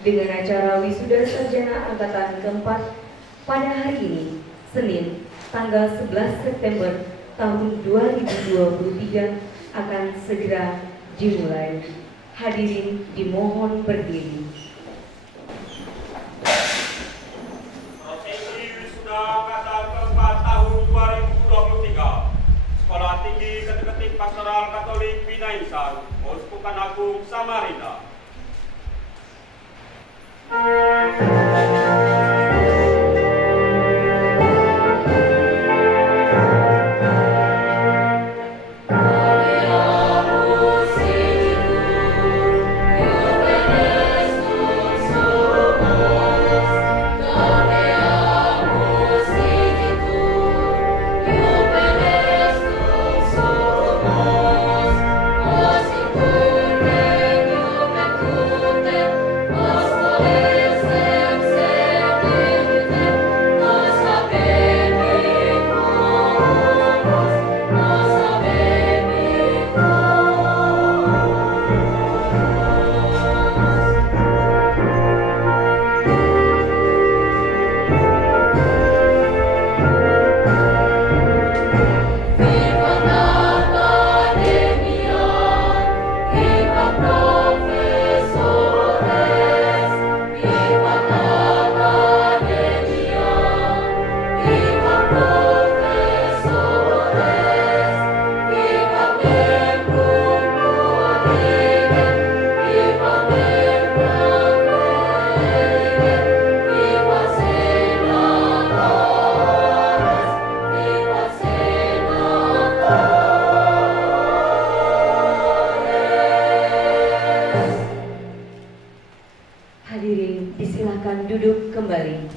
dengan acara wisuda sarjana angkatan keempat pada hari ini, Senin, tanggal 11 September tahun 2023 akan segera dimulai. Hadirin dimohon berdiri. Prosesi wisuda angkatan keempat tahun 2023 Sekolah Tinggi Ketik Pastoral Katolik Bina Insan, Uskupan Agung Samarinda. Hadirin disilakan duduk kembali.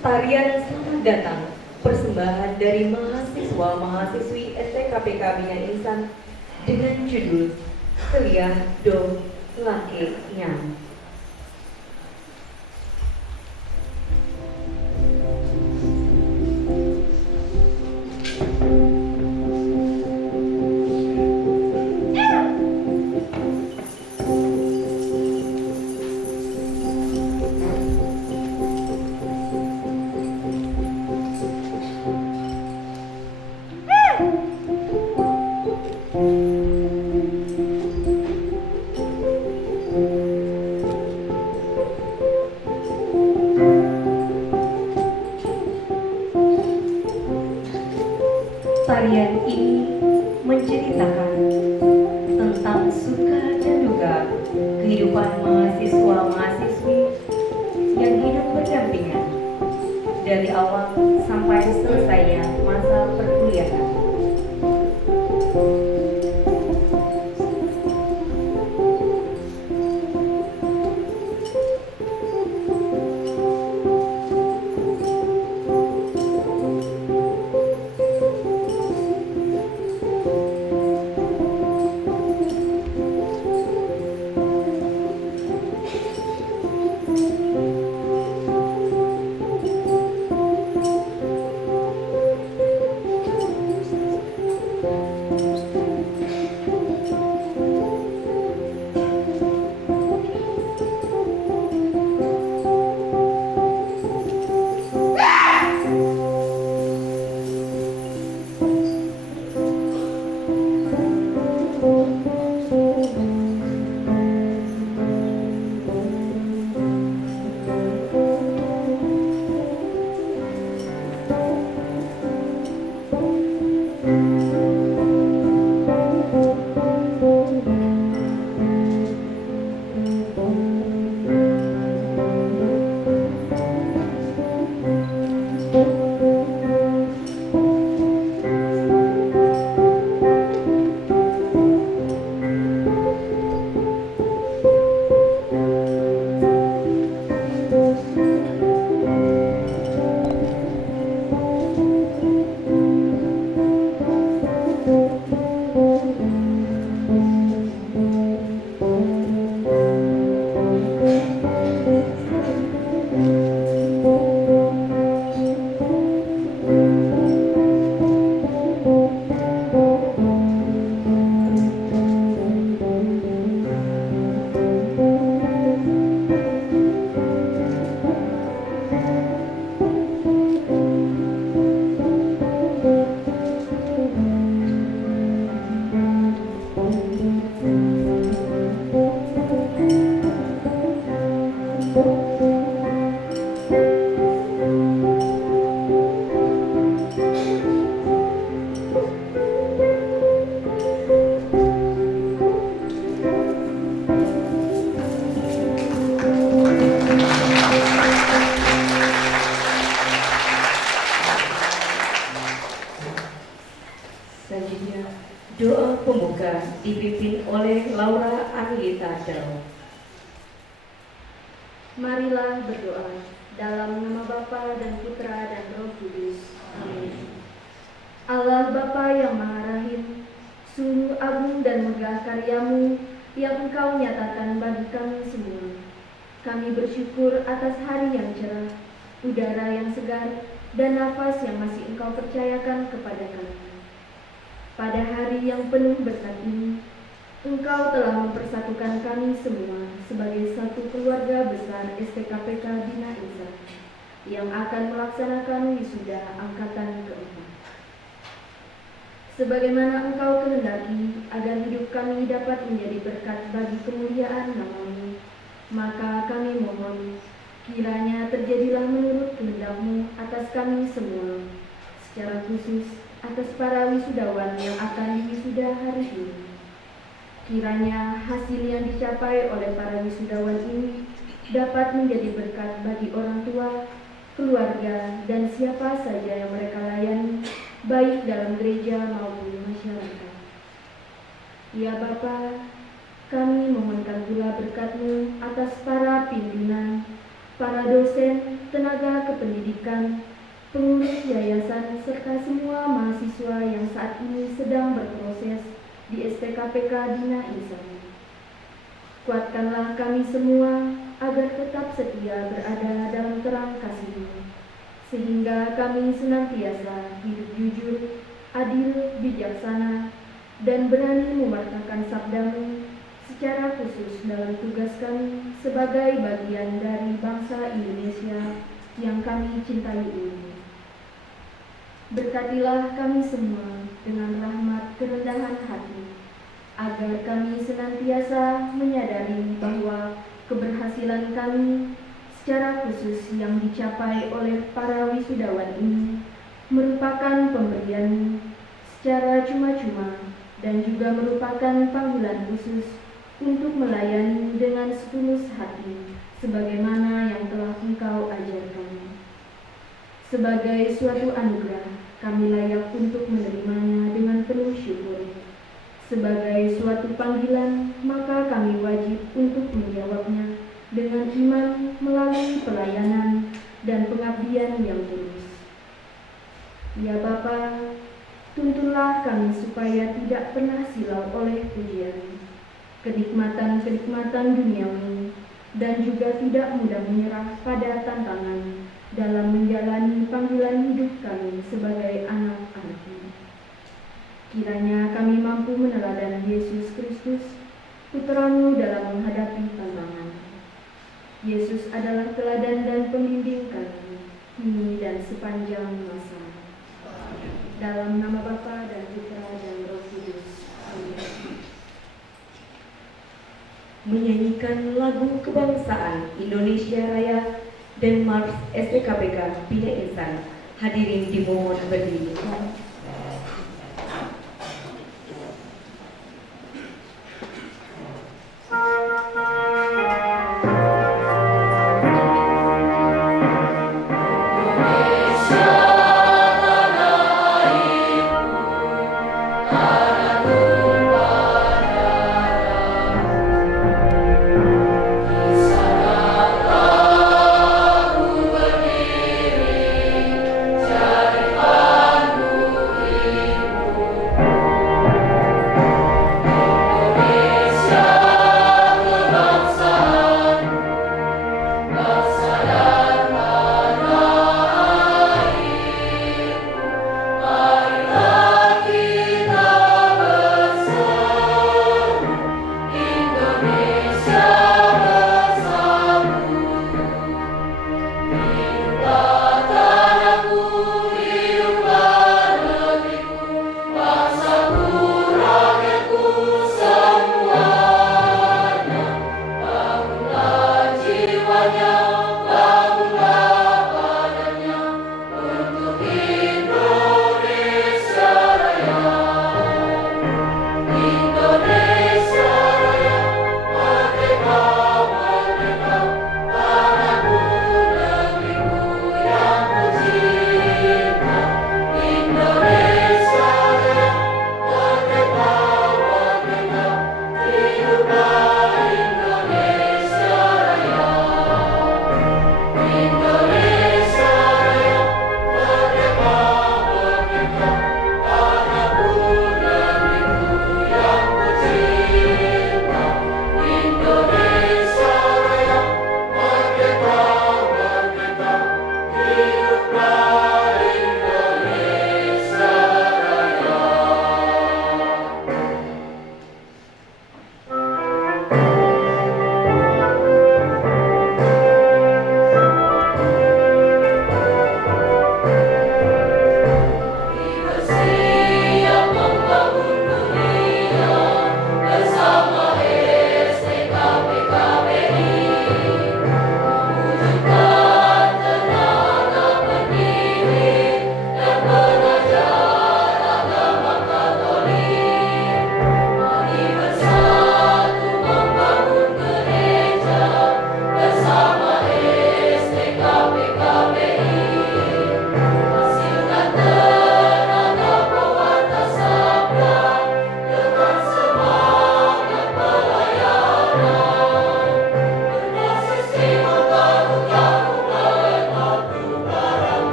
Tarian Selamat Datang, persembahan dari mahasiswa-mahasiswi STKPK Bina Insan dengan judul Keliah Do Lake Nyang. Tarian ini menceritakan tentang suka dan duka kehidupan mahasiswa-mahasiswi yang hidup berdampingan dari awal sampai selesainya masa perkuliahan. dipimpin oleh Laura Anggita Dao. Marilah berdoa dalam nama Bapa dan Putra dan Roh Kudus. Amin. Allah Bapa yang Maha Rahim, sungguh agung dan megah karya-Mu yang Engkau nyatakan bagi kami semua. Kami bersyukur atas hari yang cerah, udara yang segar, dan nafas yang masih Engkau percayakan kepada kami. Pada hari yang penuh berkat ini, Engkau telah mempersatukan kami semua sebagai satu keluarga besar STKPK Bina Insan yang akan melaksanakan wisuda angkatan keempat. Sebagaimana Engkau kehendaki agar hidup kami dapat menjadi berkat bagi kemuliaan nama-Mu, maka kami mohon kiranya terjadilah menurut kehendak-Mu atas kami semua, secara khusus atas para wisudawan yang akan diwisuda hari ini. Kiranya hasil yang dicapai oleh para wisudawan ini dapat menjadi berkat bagi orang tua, keluarga, dan siapa saja yang mereka layani, baik dalam gereja maupun masyarakat. Ya Bapa, kami memohonkan pula berkat-Mu atas para pimpinan, para dosen, tenaga kependidikan, pengurus yayasan, serta semua mahasiswa yang saat ini sedang berproses di STKPK Bina Insan. Kuatkanlah kami semua agar tetap setia berada dalam terang kasih-Mu, sehingga kami senantiasa hidup jujur, adil, bijaksana, dan berani mewartakan sabda-Mu secara khusus dalam tugas kami sebagai bagian dari bangsa Indonesia yang kami cintai ini. Berkatilah kami semua dengan rahmat kerendahan hati, agar kami senantiasa menyadari bahwa keberhasilan kami secara khusus yang dicapai oleh para wisudawan ini merupakan pemberian secara cuma-cuma dan juga merupakan panggilan khusus untuk melayani dengan setulus hati sebagaimana yang telah Engkau ajarkan. Sebagai suatu anugerah, kami layak untuk menerimanya dengan penuh syukur. Sebagai suatu panggilan, maka kami wajib untuk menjawabnya dengan iman melalui pelayanan dan pengabdian yang tulus. Ya Bapa, tuntunlah kami supaya tidak pernah silau oleh pujian, kenikmatan-kenikmatan duniawi, dan juga tidak mudah menyerah pada tantangan dalam menjalani panggilan hidup kami sebagai anak-anak-Mu. Kiranya kami mampu meneladani Yesus Kristus, Putra-Mu dalam menghadapi tantangan. Yesus adalah teladan dan pembimbing kami, kini dan sepanjang masa. Dalam nama Bapa dan Putra dan Roh Kudus. Amin. Menyanyikan lagu kebangsaan Indonesia Raya dan Mars STKPK Bina Insan. Hadirin dimohon berdiri. Berdiri, cari panggung.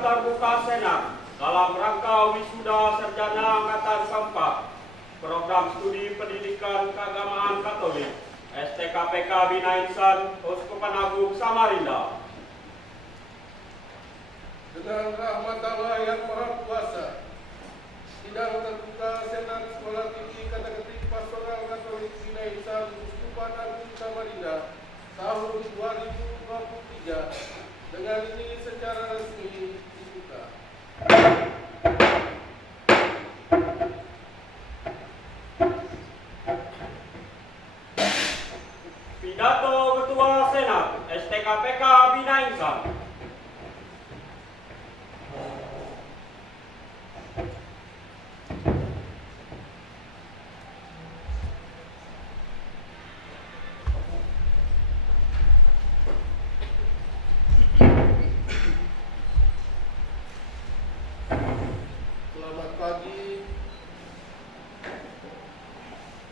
terbuka Senat dalam rangka wisuda sarjana angkatan keempat program studi pendidikan keagamaan Katolik STKPK Bina Insan Uskupan Agung Samarinda. Dengan rahmat Allah yang Maha Kuasa, sidang terbuka Senat Sekolah Tinggi Kata-Ketik Pastoral Katolik Bina Insan Uskupan Agung Samarinda tahun 2023 dengan ini secara resmi dibuka. Pidato Ketua Senat STKPK Bina Insan.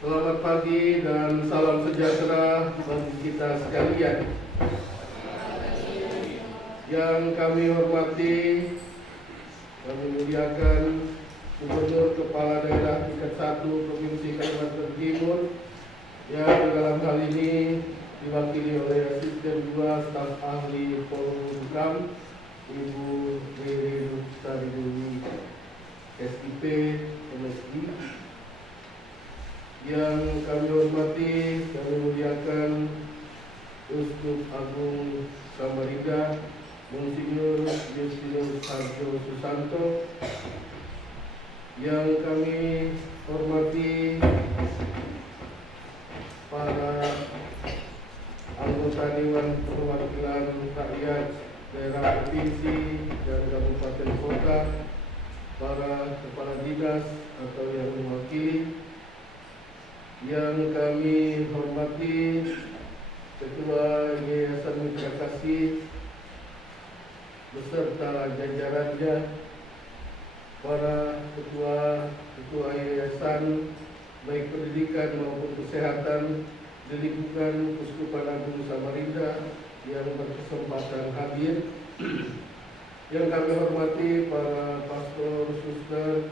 Selamat pagi dan salam sejahtera bagi kita sekalian. Yang kami hormati, kami muliakan Gubernur Kepala Daerah tingkat 1 Provinsi Kalimantan Timur yang dalam hal ini diwakili oleh Asisten 2 Staf Ahli Polhukam Ibu Riri Lestari Dewi SIP MSI. Yang kami hormati, kami muliakan Uskup Agung Samarinda Monsinyur Justinus Harjo Susanto. Yang kami hormati para anggota Dewan Perwakilan Rakyat daerah provinsi dan kabupaten kota, para kepala dinas atau yang mewakili. Yang kami hormati Ketua Yayasan Mitra Kasih beserta jajarannya, para ketua yayasan baik pendidikan maupun kesehatan di lingkungan Uskupan Agung Samarinda yang berkesempatan hadir. Yang kami hormati para pastor, suster,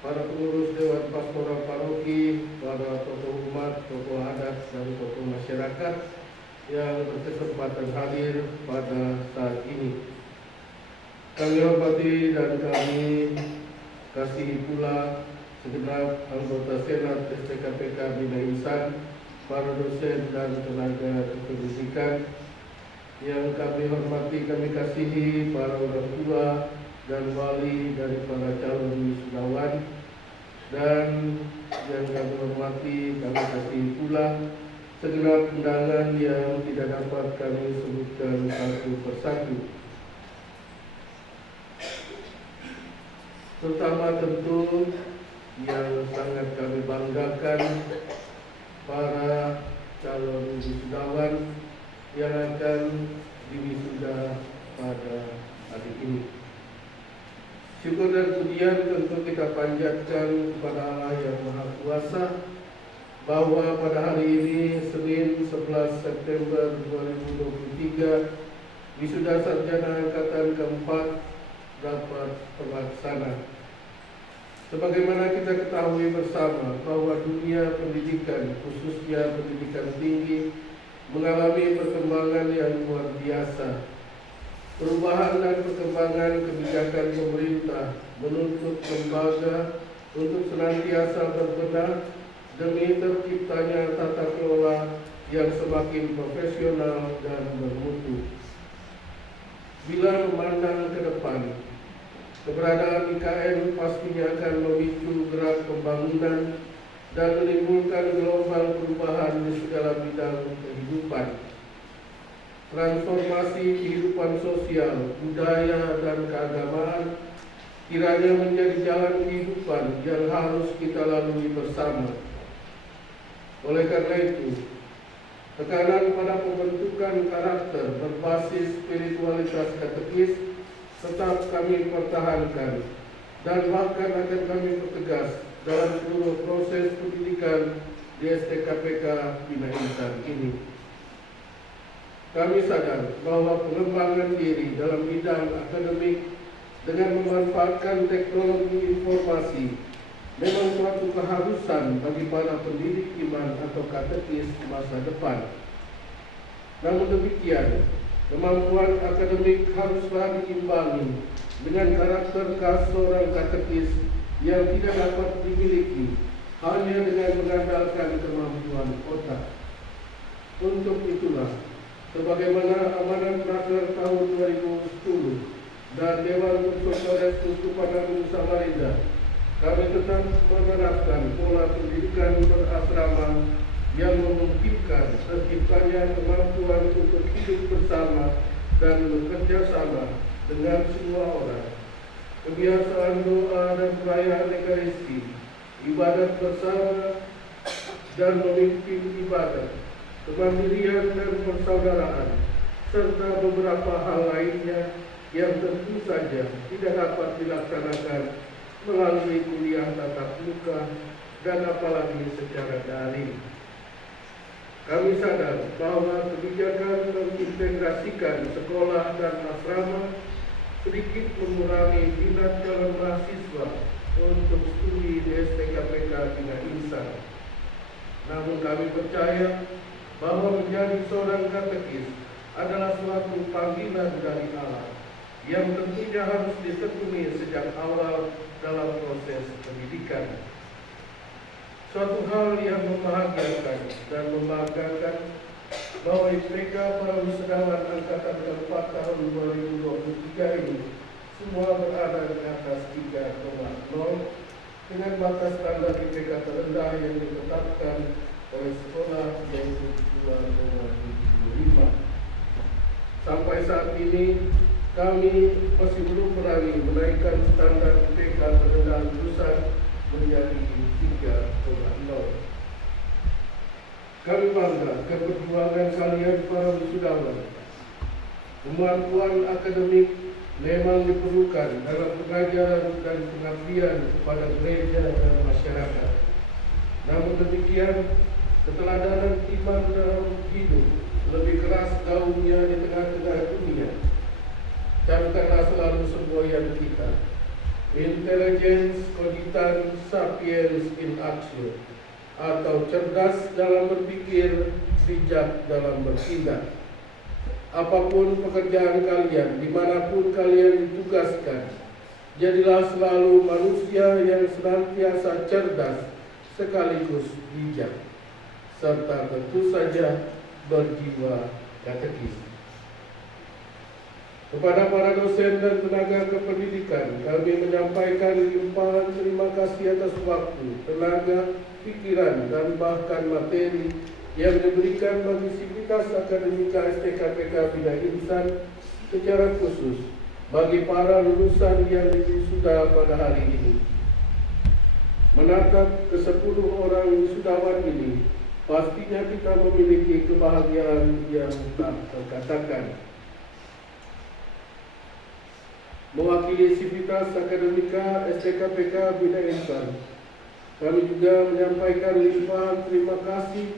para pengurus Dewan Pastoral Paroki, para tokoh umat, tokoh adat, dan tokoh masyarakat yang berkesempatan hadir pada saat ini. Kami hormati dan kami kasihi pula segenap anggota Senat STKPK Bina Insan, para dosen dan tenaga kependidikan. Yang kami hormati, kami kasihi para orang tua dan wali dari para calon wisudawan, dan yang kami hormati, kami kasihi pula segenap undangan yang tidak dapat kami sebutkan satu persatu. Terutama tentu yang sangat kami banggakan para calon wisudawan yang akan diwisuda pada hari ini. Syukur dan pujian tentu kita panjatkan kepada Allah yang Maha Kuasa bahwa pada hari ini Senin 11 September 2023 wisuda sarjana angkatan keempat dapat terlaksana. Sebagaimana kita ketahui bersama bahwa dunia pendidikan, khususnya pendidikan tinggi, mengalami perkembangan yang luar biasa. Perubahan dan perkembangan kebijakan pemerintah menuntut lembaga untuk senantiasa berbenah demi terciptanya tata kelola yang semakin profesional dan bermutu. Bila memandang ke depan, keberadaan IKN pastinya akan memicu gerak pembangunan dan menimbulkan gelombang perubahan di segala bidang kehidupan. Transformasi kehidupan sosial, budaya, dan keagamaan kiranya menjadi jalan kehidupan yang harus kita lalui bersama. Oleh karena itu, tekanan pada pembentukan karakter berbasis spiritualitas katekis tetap kami pertahankan dan bahkan akan kami pertegas dalam seluruh proses pendidikan di STKPK Bina Insan ini. Kami sadar bahwa pengembangan diri dalam bidang akademik memanfaatkan teknologi informasi memang suatu keharusan bagi para pendidik iman atau katekis masa depan. Namun demikian, kemampuan akademik haruslah diimbangi dengan karakter khas seorang katekis yang tidak dapat dimiliki hanya dengan mengandalkan kemampuan otak. Untuk itulah, sebagaimana amanat Naker tahun 2010 dan Dewan Konferensi Keuskupan Agung Samarinda, kami tetap menerapkan pola pendidikan berasrama yang memungkinkan terciptanya kemampuan untuk hidup bersama dan bekerja sama dengan semua orang. Kebiasaan doa dan perayaan Ekaristi, ibadat bersama dan memimpin ibadat, kemandirian dan persaudaraan, serta beberapa hal lainnya yang tentu saja tidak dapat dilaksanakan melalui kuliah tatap muka dan apalagi secara daring. Kami sadar bahwa kebijakan mengintegrasikan sekolah dan asrama sedikit mengurangi minat calon mahasiswa untuk studi di STKPK Bina Insan. Namun kami percaya bahwa menjadi seorang katekis adalah suatu panggilan dari Allah yang tentunya harus ditekuni sejak awal dalam proses pendidikan. Suatu hal yang membahagiakan dan membanggakan bahwa IPK para wisudawan angkatan keempat tahun 2023 ini semua berada di atas 3,0 dengan batas standar IPK terendah yang ditetapkan oleh sekolah yaitu 2,75. Sampai saat ini kami masih belum berani menaikkan standar IPK terendah lulusan menjadi 3,0. Kami bangga keperjuangan kalian para wisudawan. Kemampuan akademik memang diperlukan dalam pengajaran dan pengabdian kepada gereja dan masyarakat. Namun demikian, keteladanan iman dalam hidup lebih keras gaungnya di tengah-tengah dunia. Camkanlah selalu semboyan kita. Intelligence cogitans sapiens in actio, atau cerdas dalam berpikir, bijak dalam bertindak. Apapun pekerjaan kalian, dimanapun kalian ditugaskan, jadilah selalu manusia yang senantiasa cerdas sekaligus bijak, serta tentu saja berjiwa katekis. Kepada para dosen dan tenaga kependidikan, kami menyampaikan limpahan terima kasih atas waktu, tenaga, pikiran, dan bahkan materi yang diberikan bagi sivitas akademika STKPK Bina Insan, secara khusus bagi para lulusan yang wisuda pada hari ini. Menatap ke-10 orang wisudawan ini, pastinya kita memiliki kebahagiaan yang tak terkatakan. Mewakili sivitas akademika STKPK Bina Insan, kami juga menyampaikan limpahan terima kasih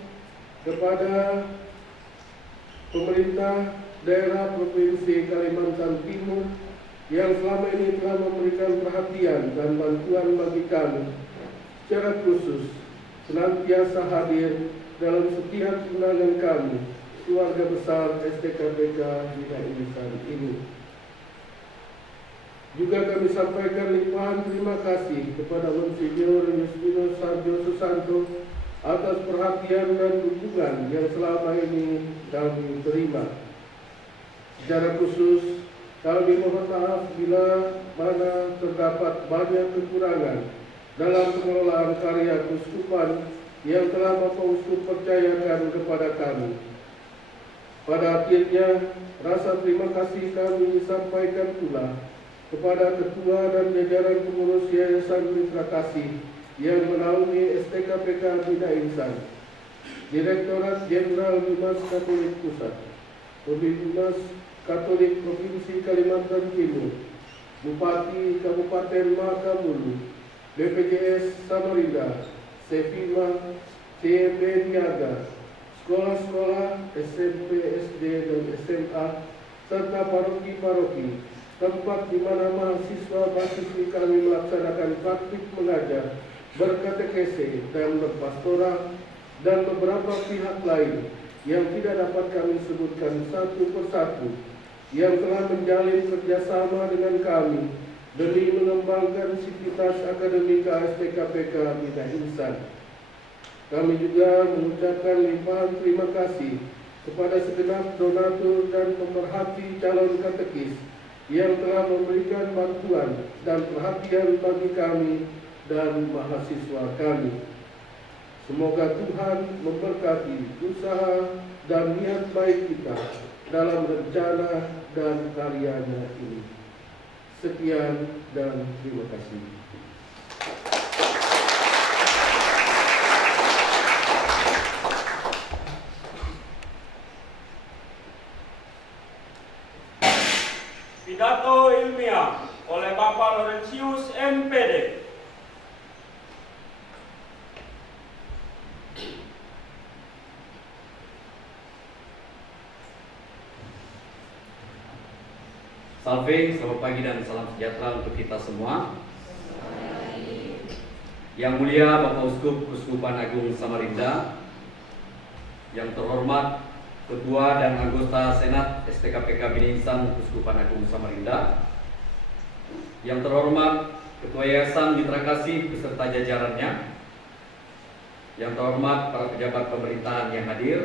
kepada pemerintah daerah Provinsi Kalimantan Timur yang selama ini telah memberikan perhatian dan bantuan bagi kami, secara khusus senantiasa hadir dalam setiap undangan kami, keluarga besar STKPK Bina Insan ini. Juga kami sampaikan limpahan terima kasih kepada Monsinyur Yustinus Sarjo Susanto atas perhatian dan dukungan yang selama ini kami terima. Secara khusus, kami mohon maaf bila mana terdapat banyak kekurangan dalam pengelolaan karya keuskupan yang telah Bapak Uskup percayakan kepada kami. Pada akhirnya, rasa terima kasih kami disampaikan pula kepada Ketua dan jajaran pengurus Yayasan Mitra Kasih yang menaungi STKPK Bina Insan, Direktorat Jenderal Bimas Katolik Pusat, Bimas Katolik Provinsi Kalimantan Timur, Bupati Kabupaten Makamulu, BPJS Samarinda, Sevima, TMB Niaga, sekolah-sekolah SMP, SD, dan SMA, serta paroki-paroki tempat di mana mahasiswa-mahasiswi kami melaksanakan praktik mengajar, berkatekese dan berpastoral, dan beberapa pihak lain yang tidak dapat kami sebutkan satu persatu yang telah menjalin kerjasama dengan kami demi mengembangkan sivitas akademika STKPK Bina Insan. Kami juga mengucapkan limpahan terima kasih kepada segenap donatur dan pemerhati calon katekis yang telah memberikan bantuan dan perhatian bagi kami dan mahasiswa kami. Semoga Tuhan memberkati usaha dan niat baik kita dalam rencana dan karyanya ini. Sekian dan terima kasih. Pidato ilmiah oleh Bapak Laurentius MPD. Salve, selamat pagi dan salam sejahtera untuk kita semua. Yang mulia Bapak Uskup Keuskupan Agung Samarinda, yang terhormat Ketua dan Anggota Senat STKPK Bina Insan Keuskupan Agung Samarinda, yang terhormat Ketua Yayasan Mitra Kasih beserta jajarannya, yang terhormat para pejabat pemerintahan yang hadir,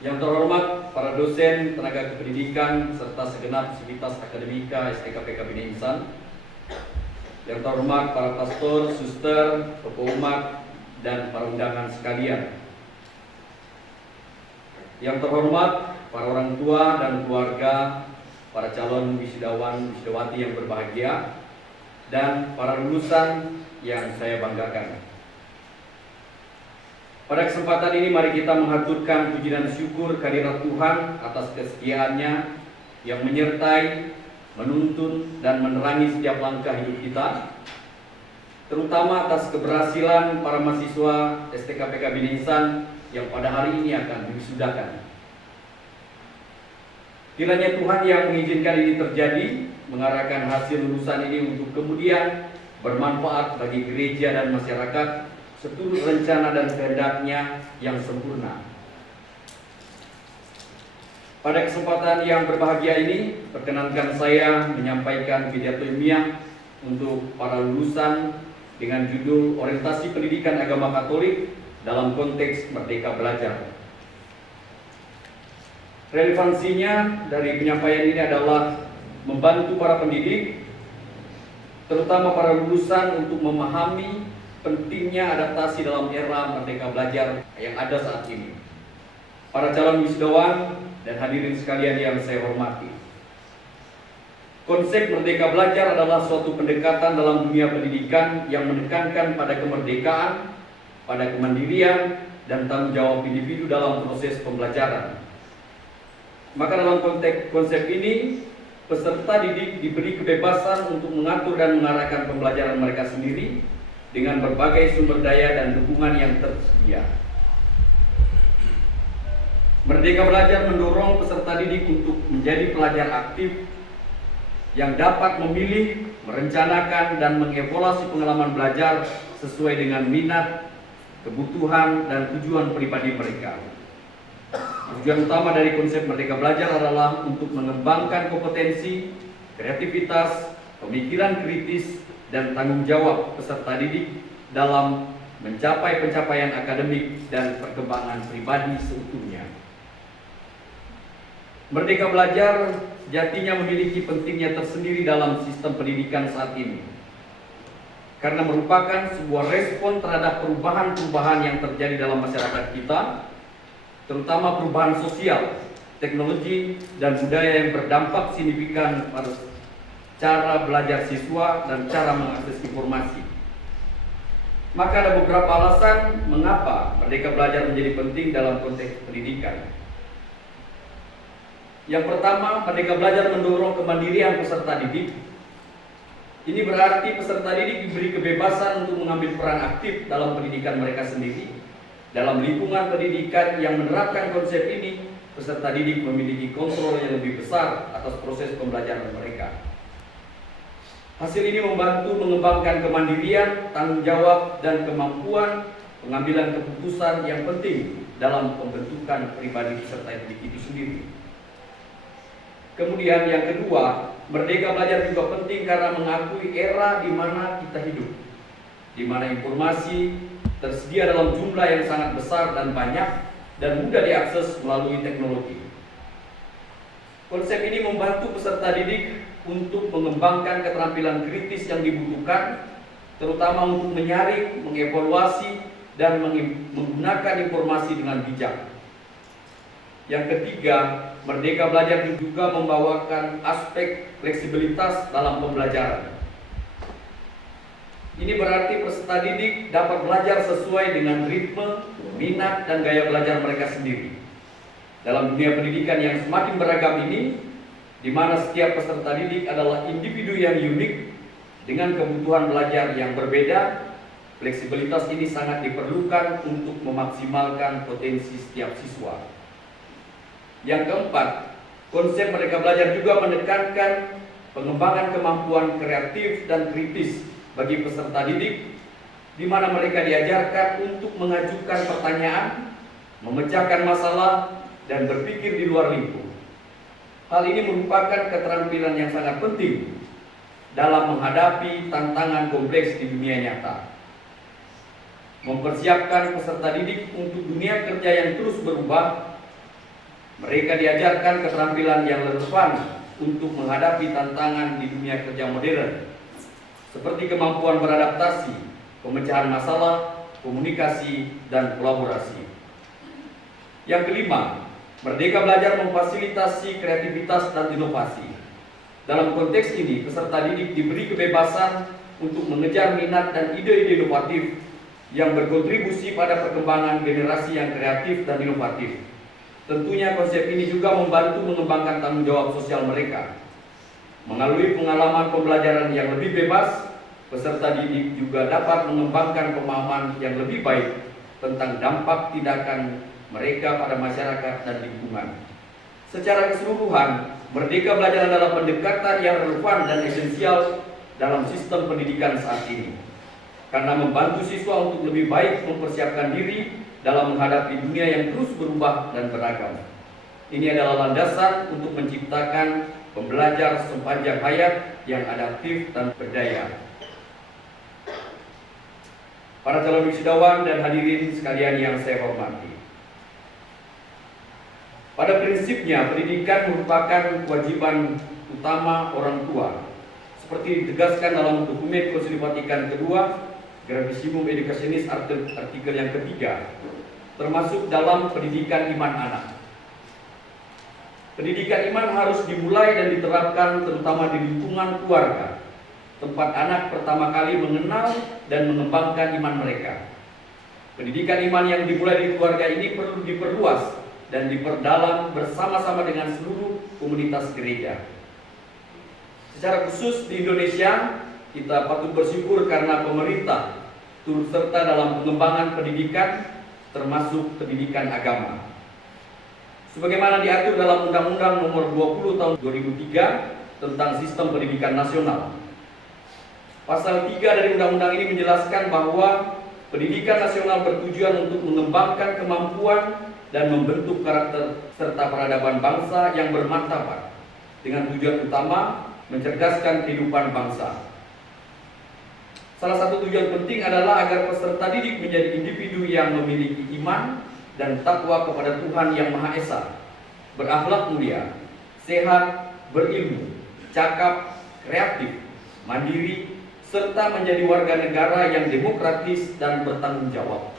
yang terhormat para dosen, tenaga kependidikan, serta segenap sivitas akademika STKPK Bina Insan, yang terhormat para pastor, suster, tokoh umat, dan para undangan sekalian, yang terhormat para orang tua dan keluarga, para calon wisudawan, wisudawati yang berbahagia, dan para lulusan yang saya banggakan. Pada kesempatan ini mari kita menghaturkan puji dan syukur kehadirat Tuhan atas kesetiaannya yang menyertai, menuntun, dan menerangi setiap langkah hidup kita, terutama atas keberhasilan para mahasiswa STKPK Bina Insan yang pada hari ini akan diwisudakan. Kiranya Tuhan yang mengizinkan ini terjadi, mengarahkan hasil lulusan ini untuk kemudian bermanfaat bagi gereja dan masyarakat seturut rencana dan kehendaknya yang sempurna. Pada kesempatan yang berbahagia ini, perkenankan saya menyampaikan pidato ilmiah untuk para lulusan dengan judul Orientasi Pendidikan Agama Katolik dalam konteks Merdeka Belajar. Relevansinya dari penyampaian ini adalah membantu para pendidik, terutama para lulusan untuk memahami pentingnya adaptasi dalam era Merdeka Belajar yang ada saat ini. Para calon wisudawan dan hadirin sekalian yang saya hormati, konsep Merdeka Belajar adalah suatu pendekatan dalam dunia pendidikan yang menekankan pada kemerdekaan, pada kemandirian, dan tanggung jawab individu dalam proses pembelajaran. Maka dalam konteks konsep ini, peserta didik diberi kebebasan untuk mengatur dan mengarahkan pembelajaran mereka sendiri dengan berbagai sumber daya dan dukungan yang tersedia. Merdeka Belajar mendorong peserta didik untuk menjadi pelajar aktif yang dapat memilih, merencanakan, dan mengevaluasi pengalaman belajar sesuai dengan minat, kebutuhan, dan tujuan pribadi mereka. Tujuan utama dari konsep Merdeka Belajar adalah untuk mengembangkan kompetensi, kreativitas, pemikiran kritis, dan tanggung jawab peserta didik dalam mencapai pencapaian akademik dan perkembangan pribadi seutuhnya. Merdeka Belajar sejatinya memiliki pentingnya tersendiri dalam sistem pendidikan saat ini, karena merupakan sebuah respon terhadap perubahan-perubahan yang terjadi dalam masyarakat kita, terutama perubahan sosial, teknologi, dan budaya yang berdampak signifikan pada cara belajar siswa dan cara mengakses informasi. Maka ada beberapa alasan mengapa Merdeka Belajar menjadi penting dalam konteks pendidikan. Yang pertama, Merdeka Belajar mendorong kemandirian peserta didik. Ini berarti peserta didik diberi kebebasan untuk mengambil peran aktif dalam pendidikan mereka sendiri. Dalam lingkungan pendidikan yang menerapkan konsep ini, peserta didik memiliki kontrol yang lebih besar atas proses pembelajaran mereka. Hasil ini membantu mengembangkan kemandirian, tanggung jawab, dan kemampuan pengambilan keputusan yang penting dalam pembentukan pribadi peserta didik itu sendiri. Kemudian yang kedua, Merdeka Belajar juga penting karena mengakui era di mana kita hidup, di mana informasi tersedia dalam jumlah yang sangat besar dan banyak dan mudah diakses melalui teknologi. Konsep ini membantu peserta didik untuk mengembangkan keterampilan kritis yang dibutuhkan, terutama untuk menyaring, mengevaluasi, dan menggunakan informasi dengan bijak. Yang ketiga, Merdeka Belajar juga membawakan aspek fleksibilitas dalam pembelajaran. Ini berarti peserta didik dapat belajar sesuai dengan ritme, minat, dan gaya belajar mereka sendiri. Dalam dunia pendidikan yang semakin beragam ini, di mana setiap peserta didik adalah individu yang unik dengan kebutuhan belajar yang berbeda, fleksibilitas ini sangat diperlukan untuk memaksimalkan potensi setiap siswa. Yang keempat, konsep Merdeka Belajar juga menekankan pengembangan kemampuan kreatif dan kritis bagi peserta didik, di mana mereka diajarkan untuk mengajukan pertanyaan, memecahkan masalah, dan berpikir di luar lingkup. Hal ini merupakan keterampilan yang sangat penting dalam menghadapi tantangan kompleks di dunia nyata. Mempersiapkan peserta didik untuk dunia kerja yang terus berubah, mereka diajarkan keterampilan yang relevan untuk menghadapi tantangan di dunia kerja modern, seperti kemampuan beradaptasi, pemecahan masalah, komunikasi, dan kolaborasi. Yang kelima, Merdeka Belajar memfasilitasi kreativitas dan inovasi. Dalam konteks ini, peserta didik diberi kebebasan untuk mengejar minat dan ide-ide inovatif yang berkontribusi pada perkembangan generasi yang kreatif dan inovatif. Tentunya konsep ini juga membantu mengembangkan tanggung jawab sosial mereka. Melalui pengalaman pembelajaran yang lebih bebas, peserta didik juga dapat mengembangkan pemahaman yang lebih baik tentang dampak tindakan mereka pada masyarakat dan lingkungan. Secara keseluruhan, Merdeka Belajar adalah pendekatan yang relevan dan esensial dalam sistem pendidikan saat ini, karena membantu siswa untuk lebih baik mempersiapkan diri dalam menghadapi dunia yang terus berubah dan beragam. Ini adalah landasan untuk menciptakan pembelajar sepanjang hayat yang adaptif dan berdaya. Para calon wisudawan dan hadirin sekalian yang saya hormati, pada prinsipnya, pendidikan merupakan kewajiban utama orang tua, seperti ditegaskan dalam dokumen Konsili Vatikan kedua, Gravissimum Educationis artikel yang ketiga, termasuk dalam pendidikan iman anak. Pendidikan iman harus dimulai dan diterapkan terutama di lingkungan keluarga, tempat anak pertama kali mengenal dan mengembangkan iman mereka. Pendidikan iman yang dimulai di keluarga ini perlu diperluas dan diperdalam bersama-sama dengan seluruh komunitas gereja. Secara khusus di Indonesia, kita patut bersyukur karena pemerintah turut serta dalam pengembangan pendidikan, termasuk pendidikan agama. Sebagaimana diatur dalam Undang-Undang Nomor 20 Tahun 2003 tentang Sistem Pendidikan Nasional. Pasal 3 dari undang-undang ini menjelaskan bahwa pendidikan nasional bertujuan untuk mengembangkan kemampuan dan membentuk karakter serta peradaban bangsa yang bermartabat dengan tujuan utama mencerdaskan kehidupan bangsa. Salah satu tujuan penting adalah agar peserta didik menjadi individu yang memiliki iman dan takwa kepada Tuhan Yang Maha Esa, berakhlak mulia, sehat, berilmu, cakap, kreatif, mandiri, serta menjadi warga negara yang demokratis dan bertanggung jawab.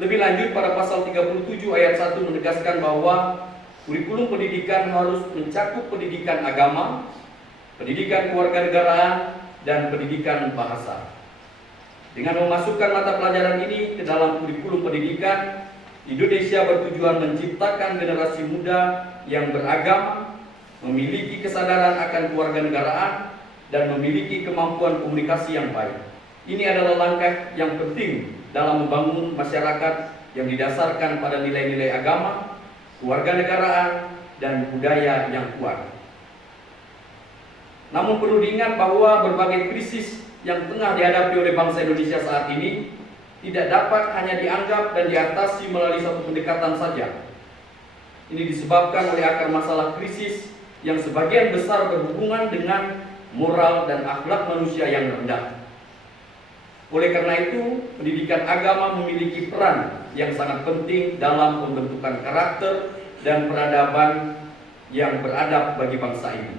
Lebih lanjut, pada pasal 37 ayat 1 menegaskan bahwa kurikulum pendidikan harus mencakup pendidikan agama, pendidikan kewarganegaraan, dan pendidikan bahasa. Dengan memasukkan mata pelajaran ini ke dalam kurikulum pendidikan, Indonesia bertujuan menciptakan generasi muda yang beragama, memiliki kesadaran akan kewarganegaraan, dan memiliki kemampuan komunikasi yang baik. Ini adalah langkah yang penting dalam membangun masyarakat yang didasarkan pada nilai-nilai agama, kewarganegaraan, dan budaya yang kuat. Namun perlu diingat bahwa berbagai krisis yang tengah dihadapi oleh bangsa Indonesia saat ini tidak dapat hanya dianggap dan diatasi melalui satu pendekatan saja. Ini disebabkan oleh akar masalah krisis yang sebagian besar berhubungan dengan moral dan akhlak manusia yang rendah. Oleh karena itu, pendidikan agama memiliki peran yang sangat penting dalam pembentukan karakter dan peradaban yang beradab bagi bangsa ini.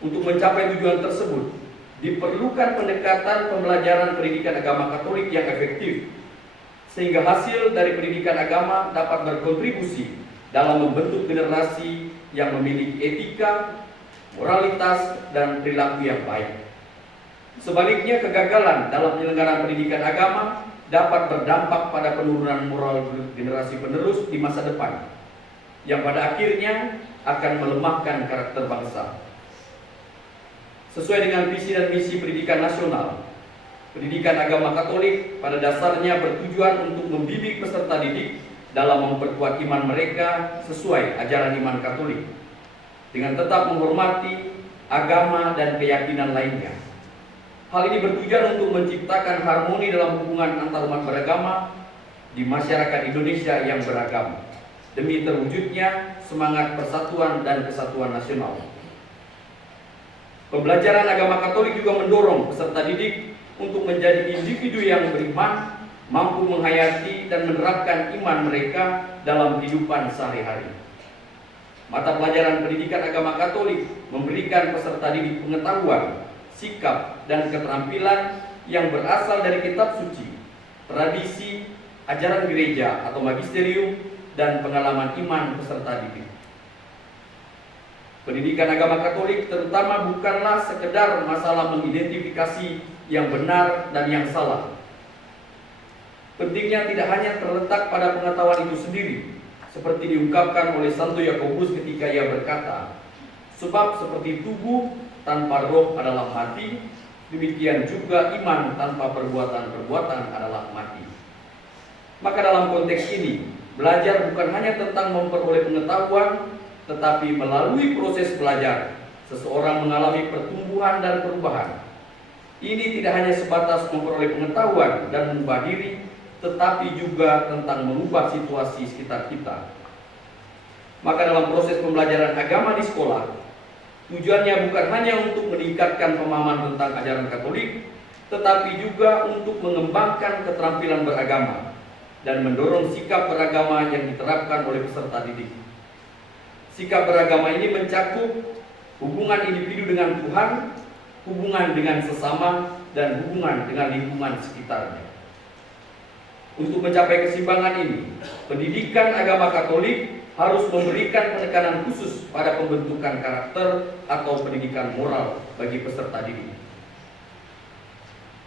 Untuk mencapai tujuan tersebut, diperlukan pendekatan pembelajaran pendidikan agama Katolik yang efektif, sehingga hasil dari pendidikan agama dapat berkontribusi dalam membentuk generasi yang memiliki etika, moralitas, dan perilaku yang baik. Sebaliknya, kegagalan dalam penyelenggaraan pendidikan agama dapat berdampak pada penurunan moral generasi penerus di masa depan, yang pada akhirnya akan melemahkan karakter bangsa. Sesuai dengan visi dan misi pendidikan nasional, pendidikan agama Katolik pada dasarnya bertujuan untuk membimbing peserta didik dalam memperkuat iman mereka sesuai ajaran iman Katolik, dengan tetap menghormati agama dan keyakinan lainnya. Hal ini bertujuan untuk menciptakan harmoni dalam hubungan antarumat beragama di masyarakat Indonesia yang beragam, demi terwujudnya semangat persatuan dan kesatuan nasional. Pembelajaran agama Katolik juga mendorong peserta didik untuk menjadi individu yang beriman, mampu menghayati dan menerapkan iman mereka dalam kehidupan sehari-hari. Mata pelajaran pendidikan agama Katolik memberikan peserta didik pengetahuan, sikap, dan keterampilan yang berasal dari kitab suci, tradisi, ajaran gereja atau magisterium, dan pengalaman iman peserta didik. Pendidikan agama Katolik terutama bukanlah sekedar masalah mengidentifikasi yang benar dan yang salah. Pentingnya tidak hanya terletak pada pengetahuan itu sendiri, seperti diungkapkan oleh Santo Yakobus ketika ia berkata, "Sebab seperti tubuh tanpa roh adalah mati, demikian juga iman tanpa perbuatan-perbuatan adalah mati." Maka dalam konteks ini, belajar bukan hanya tentang memperoleh pengetahuan, tetapi melalui proses belajar, seseorang mengalami pertumbuhan dan perubahan. Ini tidak hanya sebatas memperoleh pengetahuan dan mengubah diri, tetapi juga tentang mengubah situasi sekitar kita. Maka dalam proses pembelajaran agama di sekolah, tujuannya bukan hanya untuk meningkatkan pemahaman tentang ajaran Katolik, tetapi juga untuk mengembangkan keterampilan beragama dan mendorong sikap beragama yang diterapkan oleh peserta didik. Sikap beragama ini mencakup hubungan individu dengan Tuhan, hubungan dengan sesama, dan hubungan dengan lingkungan sekitarnya. Untuk mencapai keseimbangan ini, pendidikan agama Katolik harus memberikan penekanan khusus pada pembentukan karakter atau pendidikan moral bagi peserta didik.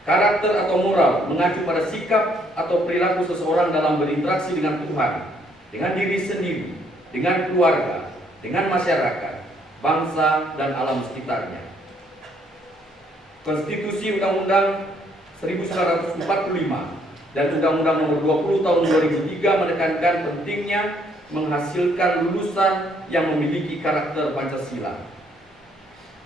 Karakter atau moral mengacu pada sikap atau perilaku seseorang dalam berinteraksi dengan Tuhan, dengan diri sendiri, dengan keluarga, dengan masyarakat, bangsa, dan alam sekitarnya. Konstitusi Undang-Undang 1945 dan Undang-Undang Nomor 20 Tahun 2003 menekankan pentingnya menghasilkan lulusan yang memiliki karakter Pancasila.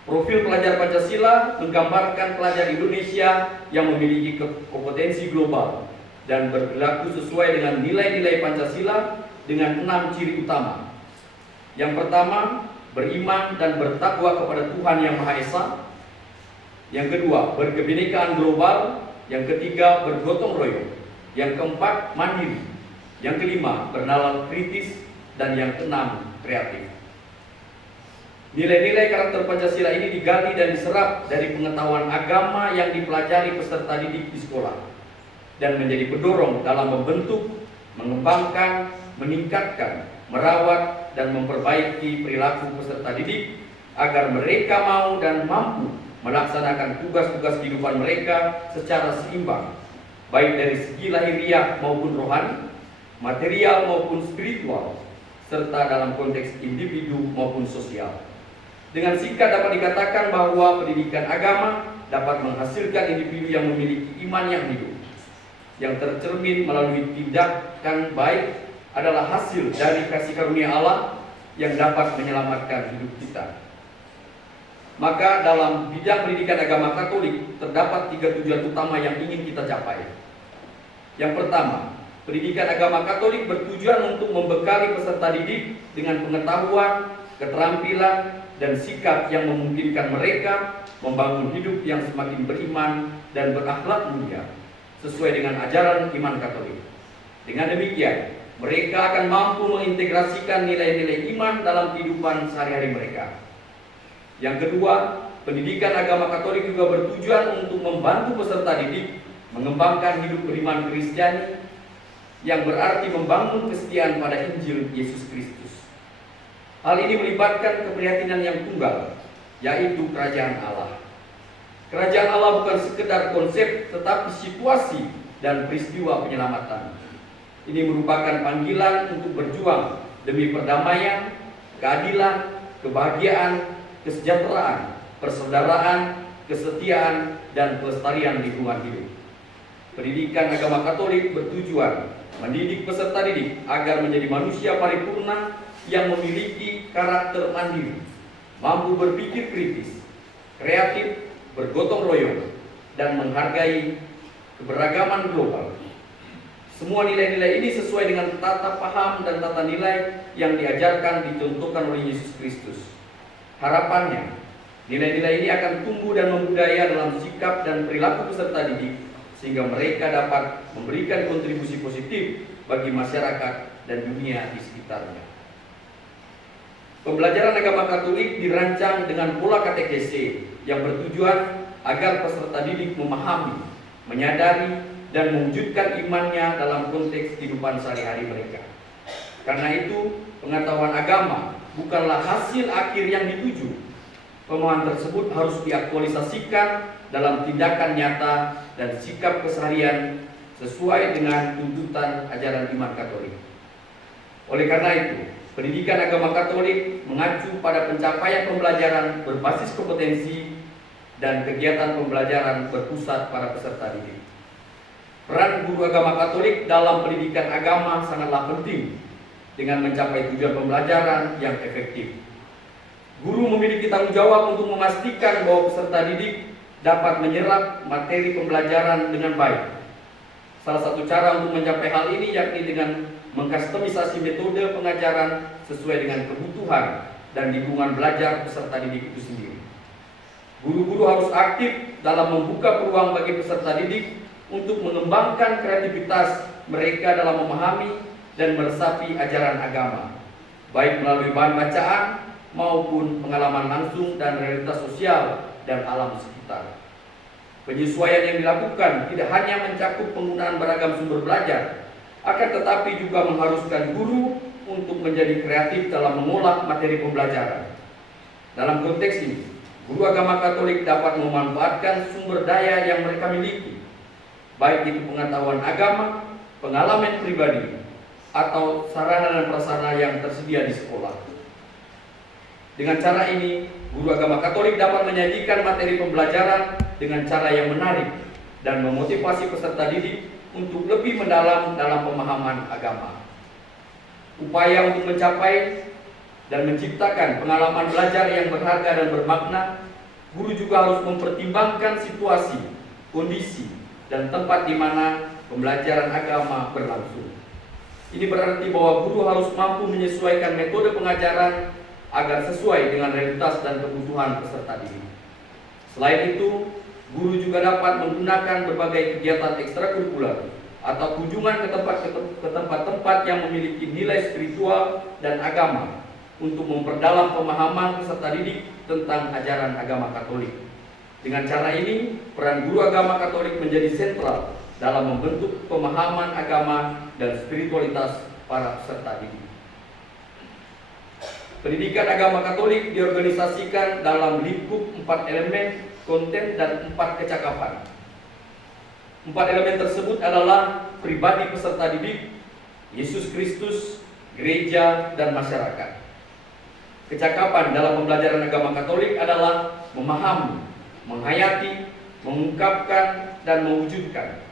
Profil pelajar Pancasila menggambarkan pelajar Indonesia yang memiliki kompetensi global dan berperilaku sesuai dengan nilai-nilai Pancasila dengan 6 ciri utama. Yang pertama, beriman dan bertakwa kepada Tuhan Yang Maha Esa. Yang kedua, berkebinekaan global. Yang ketiga, bergotong royong. Yang keempat, mandiri. Yang kelima, bernalar kritis. Dan yang keenam, kreatif. Nilai-nilai karakter Pancasila ini digali dan diserap dari pengetahuan agama yang dipelajari peserta didik di sekolah dan menjadi pendorong dalam membentuk, mengembangkan, meningkatkan, merawat, dan memperbaiki perilaku peserta didik agar mereka mau dan mampu melaksanakan tugas-tugas kehidupan mereka secara seimbang, baik dari segi lahiriah maupun rohani, material maupun spiritual, serta dalam konteks individu maupun sosial. Dengan singkat dapat dikatakan bahwa pendidikan agama dapat menghasilkan individu yang memiliki iman yang hidup, yang tercermin melalui tindakan baik adalah hasil dari kasih karunia Allah yang dapat menyelamatkan hidup kita. Maka dalam bidang pendidikan agama Katolik terdapat 3 tujuan utama yang ingin kita capai. Yang pertama, pendidikan agama Katolik bertujuan untuk membekali peserta didik dengan pengetahuan, keterampilan, dan sikap yang memungkinkan mereka membangun hidup yang semakin beriman dan berakhlak mulia sesuai dengan ajaran iman Katolik. Dengan demikian, mereka akan mampu mengintegrasikan nilai-nilai iman dalam kehidupan sehari-hari mereka. Yang kedua, pendidikan agama Katolik juga bertujuan untuk membantu peserta didik mengembangkan hidup beriman Kristiani yang berarti membangun kesetiaan pada Injil Yesus Kristus. Hal ini melibatkan keprihatinan yang tunggal, yaitu kerajaan Allah. Kerajaan Allah bukan sekedar konsep, tetapi situasi dan peristiwa penyelamatan. Ini merupakan panggilan untuk berjuang demi perdamaian, keadilan, kebahagiaan, kesejahteraan, persaudaraan, kesetiaan, dan pelestarian lingkungan hidup. Pendidikan agama Katolik bertujuan mendidik peserta didik agar menjadi manusia paripurna yang memiliki karakter mandiri, mampu berpikir kritis, kreatif, bergotong royong, dan menghargai keberagaman global. Semua nilai-nilai ini sesuai dengan tata paham dan tata nilai yang diajarkan dicontohkan oleh Yesus Kristus. Harapannya, nilai-nilai ini akan tumbuh dan membudaya dalam sikap dan perilaku peserta didik sehingga mereka dapat memberikan kontribusi positif bagi masyarakat dan dunia di sekitarnya. Pembelajaran agama Katolik dirancang dengan pola katekese yang bertujuan agar peserta didik memahami, menyadari, dan mewujudkan imannya dalam konteks kehidupan sehari-hari mereka. Karena itu, pengetahuan agama bukanlah hasil akhir yang dituju. Pemahaman tersebut harus diaktualisasikan dalam tindakan nyata dan sikap keseharian sesuai dengan tuntutan ajaran iman Katolik. Oleh karena itu, pendidikan agama Katolik mengacu pada pencapaian pembelajaran berbasis kompetensi dan kegiatan pembelajaran berpusat pada peserta didik. Peran guru agama Katolik dalam pendidikan agama sangatlah penting dengan mencapai tujuan pembelajaran yang efektif. Guru memiliki tanggung jawab untuk memastikan bahwa peserta didik dapat menyerap materi pembelajaran dengan baik. Salah satu cara untuk mencapai hal ini yakni dengan mengkustomisasi metode pengajaran sesuai dengan kebutuhan dan lingkungan belajar peserta didik itu sendiri. Guru-guru harus aktif dalam membuka peluang bagi peserta didik untuk mengembangkan kreativitas mereka dalam memahami dan meresapi ajaran agama, baik melalui bahan bacaan maupun pengalaman langsung dan realitas sosial dan alam sekitar. Penyesuaian yang dilakukan tidak hanya mencakup penggunaan beragam sumber belajar, akan tetapi juga mengharuskan guru untuk menjadi kreatif dalam mengolah materi pembelajaran. Dalam konteks ini, guru agama Katolik dapat memanfaatkan sumber daya yang mereka miliki, baik itu pengetahuan agama, pengalaman pribadi, atau sarana dan prasarana yang tersedia di sekolah. Dengan cara ini, guru agama Katolik dapat menyajikan materi pembelajaran dengan cara yang menarik dan memotivasi peserta didik untuk lebih mendalam dalam pemahaman agama. Upaya untuk mencapai dan menciptakan pengalaman belajar yang berharga dan bermakna, guru juga harus mempertimbangkan situasi, kondisi, dan tempat di mana pembelajaran agama berlangsung. Ini berarti bahwa guru harus mampu menyesuaikan metode pengajaran agar sesuai dengan realitas dan kebutuhan peserta didik. Selain itu, guru juga dapat menggunakan berbagai kegiatan ekstrakurikuler atau kunjungan ke tempat-tempat yang memiliki nilai spiritual dan agama untuk memperdalam pemahaman peserta didik tentang ajaran agama Katolik. Dengan cara ini, peran guru agama Katolik menjadi sentral dalam membentuk pemahaman agama dan spiritualitas para peserta didik. Pendidikan agama Katolik diorganisasikan dalam lingkup 4 elemen, konten, dan 4 kecakapan. 4 elemen tersebut adalah pribadi peserta didik, Yesus Kristus, gereja, dan masyarakat. Kecakapan dalam pembelajaran agama Katolik adalah memahami, menghayati, mengungkapkan, dan mewujudkan.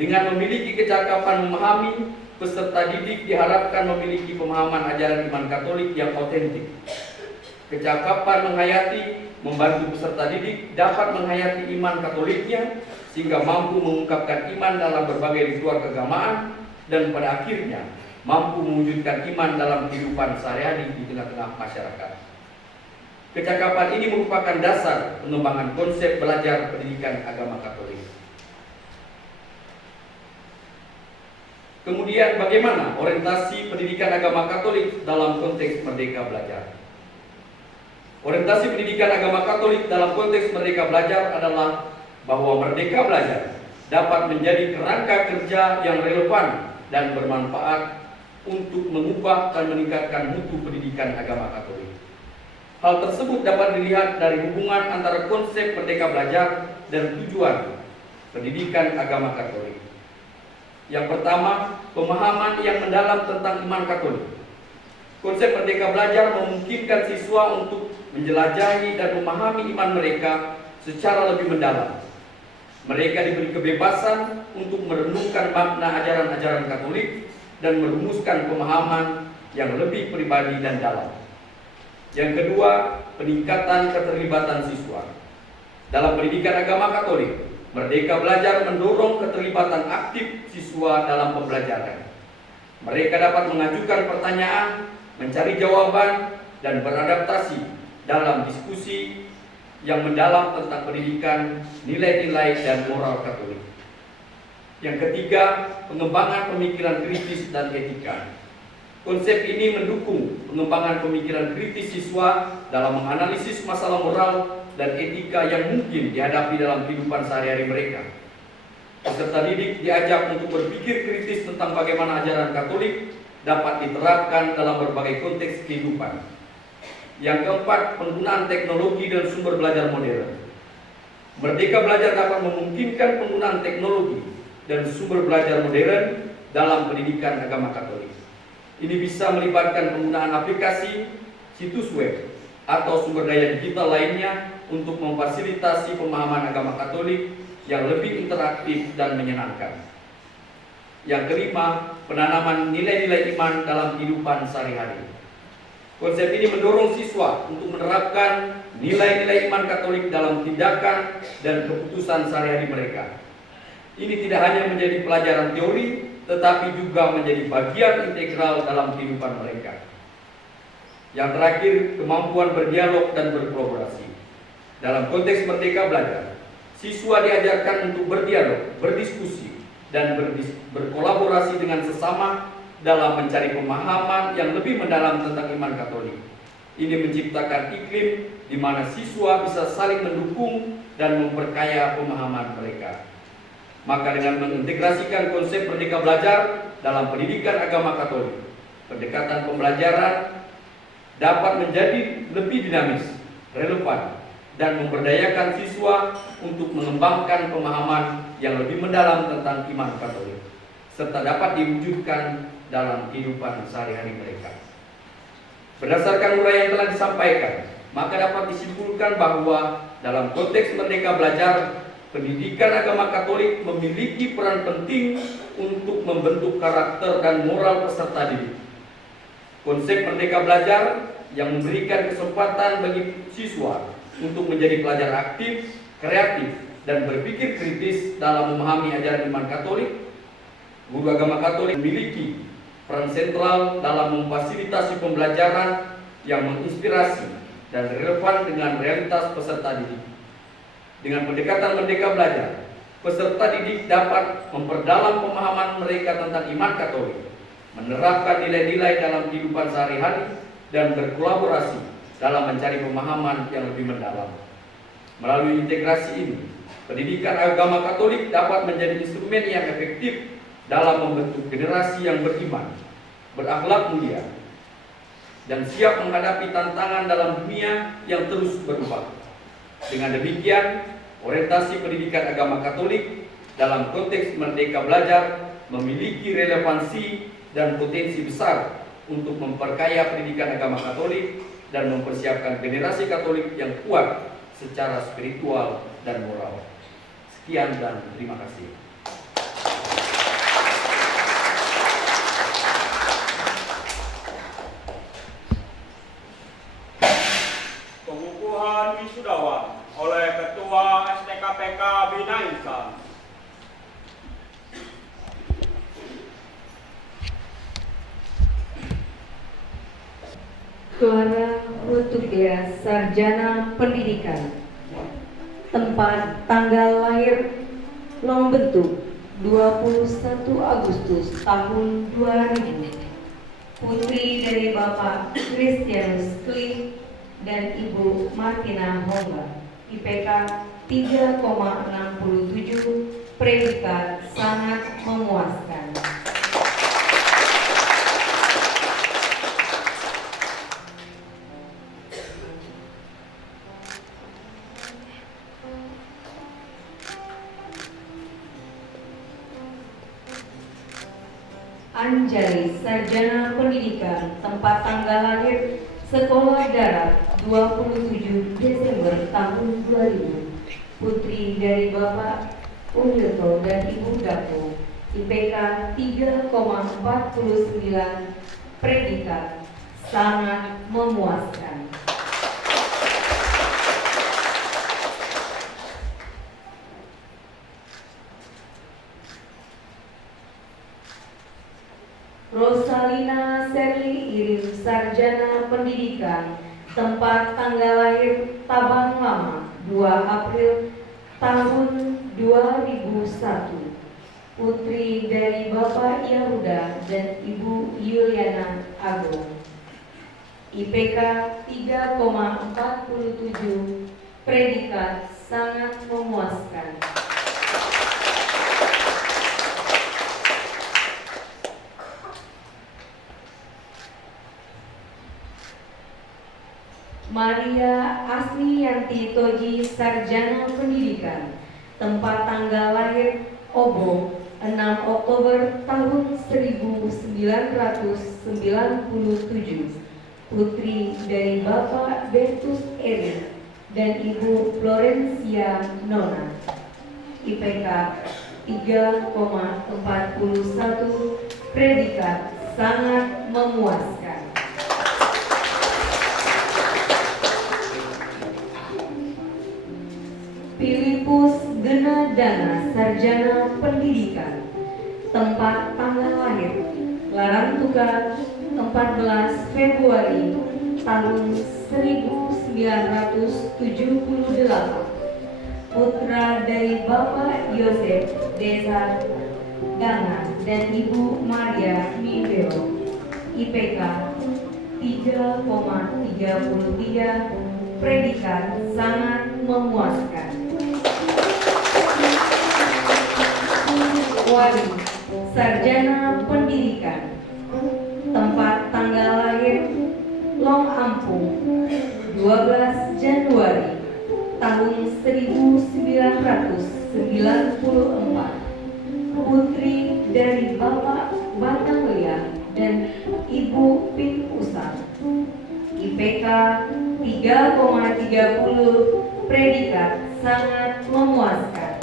Dengan memiliki kecakapan memahami, peserta didik diharapkan memiliki pemahaman ajaran iman Katolik yang otentik. Kecakapan menghayati membantu peserta didik dapat menghayati iman Katoliknya sehingga mampu mengungkapkan iman dalam berbagai ritual keagamaan dan pada akhirnya mampu mewujudkan iman dalam kehidupan sehari-hari di tengah-tengah masyarakat. Kecakapan ini merupakan dasar pengembangan konsep belajar pendidikan agama Katolik. Kemudian bagaimana orientasi pendidikan agama Katolik dalam konteks Merdeka Belajar? Orientasi pendidikan agama Katolik dalam konteks Merdeka Belajar adalah bahwa Merdeka Belajar dapat menjadi kerangka kerja yang relevan dan bermanfaat untuk mengubah dan meningkatkan mutu pendidikan agama Katolik. Hal tersebut dapat dilihat dari hubungan antara konsep Merdeka Belajar dan tujuan pendidikan agama Katolik. Yang pertama, pemahaman yang mendalam tentang iman Katolik. Konsep Merdeka Belajar memungkinkan siswa untuk menjelajahi dan memahami iman mereka secara lebih mendalam. Mereka diberi kebebasan untuk merenungkan makna ajaran-ajaran Katolik dan merumuskan pemahaman yang lebih pribadi dan dalam. Yang kedua, peningkatan keterlibatan siswa. Dalam pendidikan agama Katolik, Merdeka Belajar mendorong keterlibatan aktif siswa dalam pembelajaran. Mereka dapat mengajukan pertanyaan, mencari jawaban, dan beradaptasi dalam diskusi yang mendalam tentang pendidikan, nilai-nilai, dan moral Katolik. Yang ketiga, pengembangan pemikiran kritis dan etika. Konsep ini mendukung pengembangan pemikiran kritis siswa dalam menganalisis masalah moral dan etika yang mungkin dihadapi dalam kehidupan sehari-hari mereka. Peserta didik diajak untuk berpikir kritis tentang bagaimana ajaran Katolik dapat diterapkan dalam berbagai konteks kehidupan. Yang keempat, penggunaan teknologi dan sumber belajar modern. Merdeka Belajar dapat memungkinkan penggunaan teknologi dan sumber belajar modern dalam pendidikan agama Katolik. Ini bisa melibatkan penggunaan aplikasi, situs web, atau sumber daya digital lainnya untuk memfasilitasi pemahaman agama Katolik yang lebih interaktif dan menyenangkan. Yang kelima, penanaman nilai-nilai iman dalam kehidupan sehari-hari. Konsep ini mendorong siswa untuk menerapkan nilai-nilai iman Katolik dalam tindakan dan keputusan sehari-hari mereka. Ini tidak hanya menjadi pelajaran teori, tetapi juga menjadi bagian integral dalam kehidupan mereka. Yang terakhir, kemampuan berdialog dan berkolaborasi. Dalam konteks Merdeka Belajar, siswa diajarkan untuk berdialog, berdiskusi, dan berkolaborasi dengan sesama dalam mencari pemahaman yang lebih mendalam tentang iman Katolik. Ini menciptakan iklim di mana siswa bisa saling mendukung dan memperkaya pemahaman mereka. Maka dengan mengintegrasikan konsep Merdeka Belajar dalam pendidikan agama Katolik, pendekatan pembelajaran dapat menjadi lebih dinamis, relevan, dan memberdayakan siswa untuk mengembangkan pemahaman yang lebih mendalam tentang iman Katolik, serta dapat diwujudkan dalam kehidupan sehari-hari mereka. Berdasarkan uraian yang telah disampaikan, maka dapat disimpulkan bahwa dalam konteks Merdeka Belajar, pendidikan agama Katolik memiliki peran penting untuk membentuk karakter dan moral peserta didik. Konsep Merdeka Belajar yang memberikan kesempatan bagi siswa untuk menjadi pelajar aktif, kreatif, dan berpikir kritis dalam memahami ajaran iman Katolik. Guru agama Katolik memiliki peran sentral dalam memfasilitasi pembelajaran yang menginspirasi dan relevan dengan realitas peserta didik. Dengan pendekatan Merdeka Belajar, peserta didik dapat memperdalam pemahaman mereka tentang iman Katolik, menerapkan nilai-nilai dalam kehidupan sehari-hari, dan berkolaborasi dalam mencari pemahaman yang lebih mendalam. Melalui integrasi ini, pendidikan agama Katolik dapat menjadi instrumen yang efektif dalam membentuk generasi yang beriman, berakhlak mulia, dan siap menghadapi tantangan dalam dunia yang terus berubah. Dengan demikian, orientasi pendidikan agama Katolik dalam konteks Merdeka Belajar memiliki relevansi dan potensi besar untuk memperkaya pendidikan agama Katolik dan mempersiapkan generasi Katolik yang kuat secara spiritual dan moral. Sekian dan terima kasih. STKPK Bina Insan. Clara Hutubia, Sarjana Pendidikan. Tempat tanggal lahir Long Bentuk 21 Agustus tahun 2000. Putri dari Bapak Christianus Cliff dan Ibu Martina Hongga. IPK 3,67, predikat sangat memuaskan. Anjali, Sarjana Pendidikan. Tempat tanggal lahir Sekolah Darat 27 Desember tahun 2000. Putri dari Bapak Umilto dan Ibu Dapo. IPK 3,49, predikat sangat memuaskan. Rosalina Serli Irim, Sarjana Pendidikan. Tempat tanggal lahir Tabang Lama 2 April tahun 2001. Putri dari Bapak Yahuda dan Ibu Yuliana Agung. IPK 3,47, predikat sangat memuaskan. Maria Asmiyanti Toji, Sarjana Pendidikan. Tempat tanggal lahir Obo 6 Oktober tahun 1997. Putri dari Bapak Bertus Eri dan Ibu Florencia Nona. IPK 3,41, predikat sangat memuaskan. Filipus Genadana, Sarjana Pendidikan. Tempat tanggal lahir Larang-Tuka 14 Februari tahun 1978. Putra dari Bapak Yosef Desa Dana dan Ibu Maria Mivero. IPK 3,33, predikat sangat memuaskan. Wali, Sarjana Pendidikan. Tempat tanggal lahir Long Ampung 12 Januari tahun 1994. Putri dari Bapak Batanglia dan Ibu Pin Usang. IPK 3,30, predikat sangat memuaskan.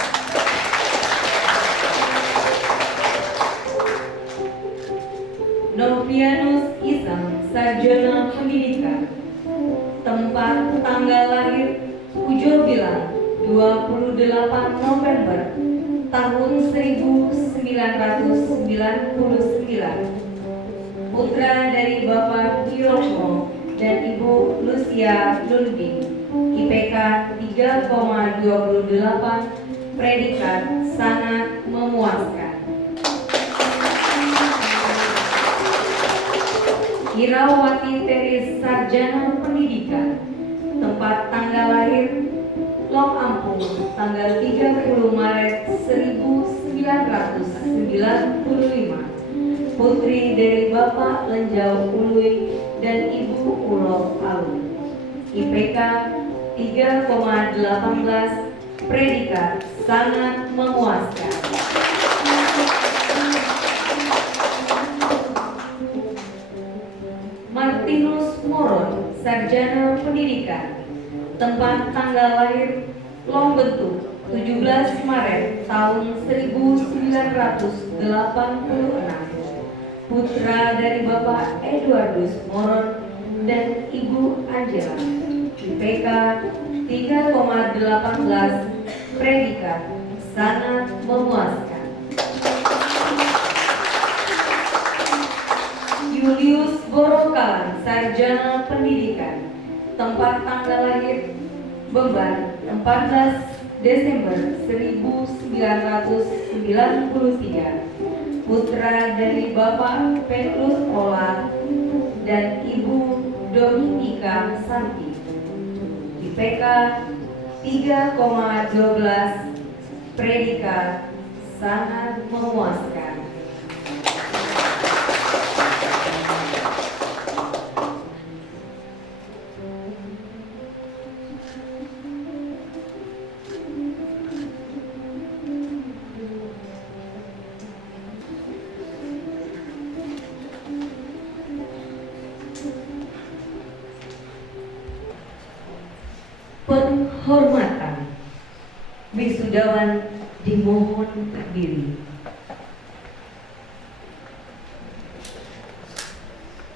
Novianus Isam, Sarjana Pendidikan. Tempat tanggal lahir Pujo Bilang 28 November tahun 1999. Putra dari Bapak Hiroko dan Ibu Lucia Lunding. IPK 3,28, predikat sangat memuaskan. Irawati Teris, Sarjana Pendidikan. Tempat tanggal lahir Long Ampung tanggal 30 Maret 1995. Putri dari Bapak Lenjau Ului dan Ibu Ulo Alu. IPK 3,18, predikat sangat memuaskan. Martinus Moron, Sarjana Pendidikan. Tempat tanggal lahir Long Bentuk 17 Maret tahun 1986. Putra dari Bapak Eduardus Moron dan Ibu Angela. IPK 3,18, Predikat sangat memuaskan. Julius Borokalan, Sarjana Pendidikan, tempat tanggal lahir Beban 14 Desember 1993, putra dari Bapak Petrus Ola dan Ibu Dominika Santi. IPK 3,12, predikat sangat memuaskan. Penghormatan. Wisudawan dimohon berdiri.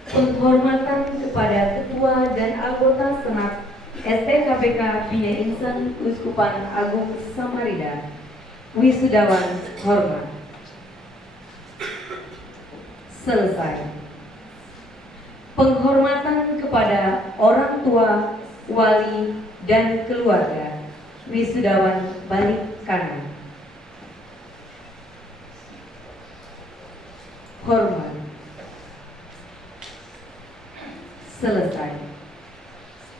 Penghormatan kepada Ketua dan anggota Senat STKPK Bina Insan Uskupan Agung Samarinda. Wisudawan hormat. Selesai. Penghormatan kepada orang tua, wali, dan keluarga. Wisudawan balik kanan. Hormat. Selesai.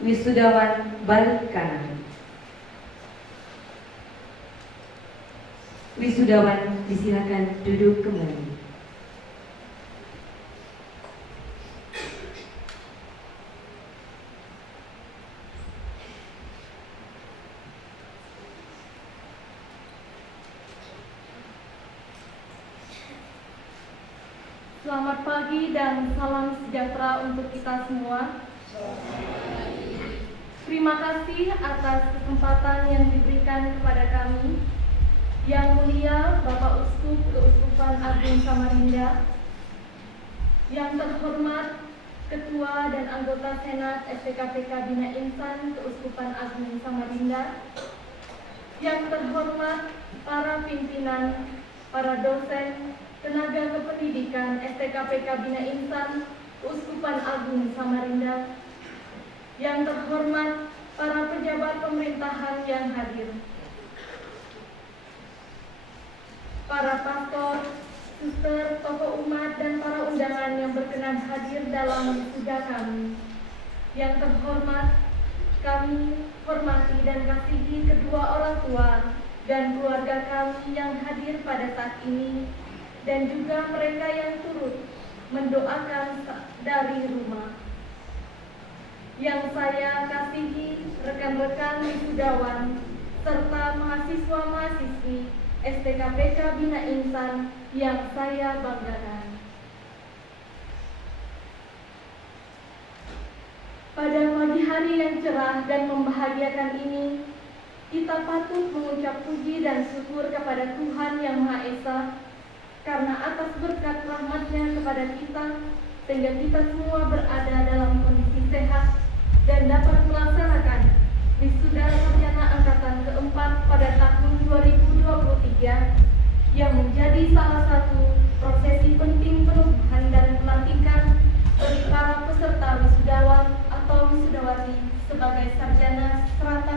Wisudawan balik kanan. Wisudawan disilakan duduk kembali. Selamat pagi dan salam sejahtera untuk kita semua. Terima kasih atas kesempatan yang diberikan kepada kami, Yang Mulia Bapak Uskup Keuskupan Agung Samarinda, yang terhormat Ketua dan anggota Senat STKPK Bina Insan Keuskupan Agung Samarinda, yang terhormat para pimpinan, para dosen, tenaga kependidikan STKPK Bina Insan Uskupan Agung Samarinda, yang terhormat para pejabat pemerintahan yang hadir, para pastor, suster, tokoh umat, dan para undangan yang berkenan hadir dalam wisuda kami. Yang terhormat, kami hormati dan kasihi kedua orang tua dan keluarga kami yang hadir pada saat ini, dan juga mereka yang turut mendoakan dari rumah. Yang saya kasihi rekan-rekan wisudawan serta mahasiswa-mahasiswi STKPK Bina Insan yang saya banggakan. Pada pagi hari yang cerah dan membahagiakan ini, kita patut mengucap puji dan syukur kepada Tuhan Yang Maha Esa karena atas berkat rahmat-Nya kepada kita, sehingga kita semua berada dalam kondisi sehat dan dapat melaksanakan wisuda sarjana angkatan keempat pada tahun 2023 yang menjadi salah satu prosesi penting penubuhan dan pelantikan bagi para peserta wisudawan atau wisudawati sebagai sarjana strata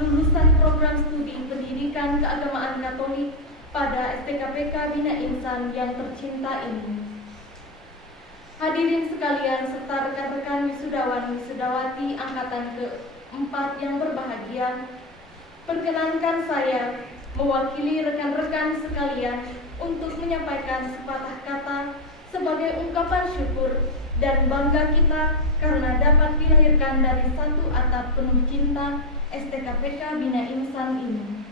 1 lulusan program studi pendidikan keagamaan Katolik pada STKPK Bina Insan yang tercinta ini. Hadirin sekalian serta rekan-rekan wisudawan wisudawati angkatan keempat yang berbahagia, perkenankan saya mewakili rekan-rekan sekalian untuk menyampaikan sepatah kata sebagai ungkapan syukur dan bangga kita karena dapat dilahirkan dari satu atap penuh cinta STKPK Bina Insan ini.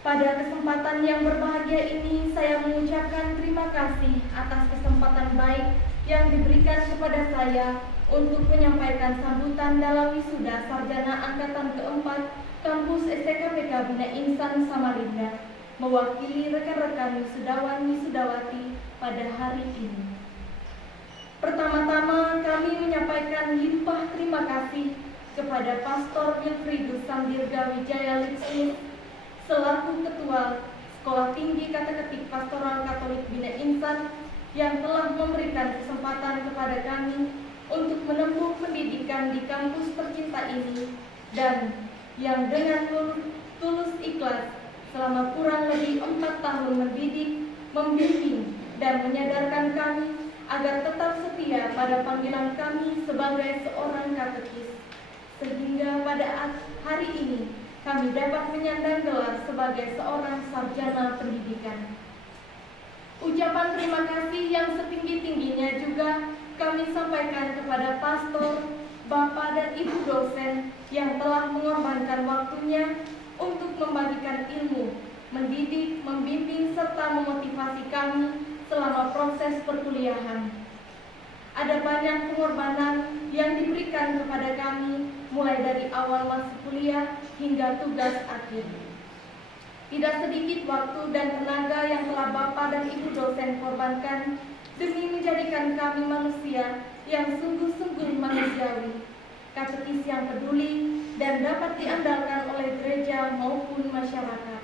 Pada kesempatan yang berbahagia ini, saya mengucapkan terima kasih atas kesempatan baik yang diberikan kepada saya untuk menyampaikan sambutan dalam wisuda sarjana angkatan keempat kampus STKPK Bina Insan Samarinda, mewakili rekan-rekan wisudawan wisudawati pada hari ini. Pertama-tama kami menyampaikan limpah terima kasih kepada Pastor Wilfridus Samdirga Wijaya Litsnis selaku Ketua Sekolah Tinggi Kata-Ketik Pastoral Katolik Bina Insan yang telah memberikan kesempatan kepada kami untuk menempuh pendidikan di kampus tercinta ini dan yang dengan tulus ikhlas selama kurang lebih 4 tahun mendidik, membimbing, dan menyadarkan kami agar tetap setia pada panggilan kami sebagai seorang katekis, sehingga pada hari ini kami dapat menyandang gelar sebagai seorang sarjana pendidikan. Ucapan terima kasih yang setinggi-tingginya juga kami sampaikan kepada pastor, bapak dan ibu dosen yang telah mengorbankan waktunya untuk membagikan ilmu, mendidik, membimbing, serta memotivasi kami selama proses perkuliahan. Ada banyak pengorbanan yang diberikan kepada kami mulai dari awal masuk kuliah hingga tugas akhir. Tidak sedikit waktu dan tenaga yang telah Bapak dan Ibu dosen korbankan demi menjadikan kami manusia yang sungguh-sungguh manusiawi, katekis yang peduli dan dapat diandalkan oleh gereja maupun masyarakat.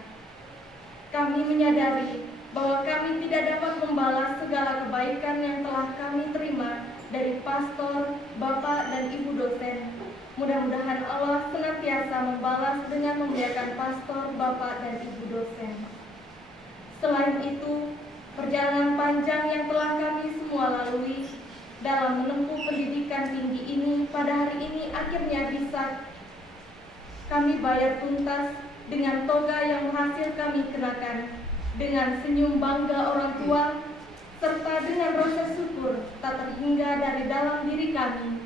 Kami menyadari bahwa kami tidak dapat membalas segala kebaikan yang telah kami terima dari pastor, bapak, dan ibu dosen. Mudah-mudahan Allah senantiasa membalas dengan memuliakan pastor, bapak, dan ibu dosen. Selain itu, perjalanan panjang yang telah kami semua lalui dalam menempuh pendidikan tinggi ini pada hari ini akhirnya bisa kami bayar tuntas dengan toga yang berhasil kami kenakan, dengan senyum bangga orang tua, serta dengan rasa syukur tak terhingga dari dalam diri kami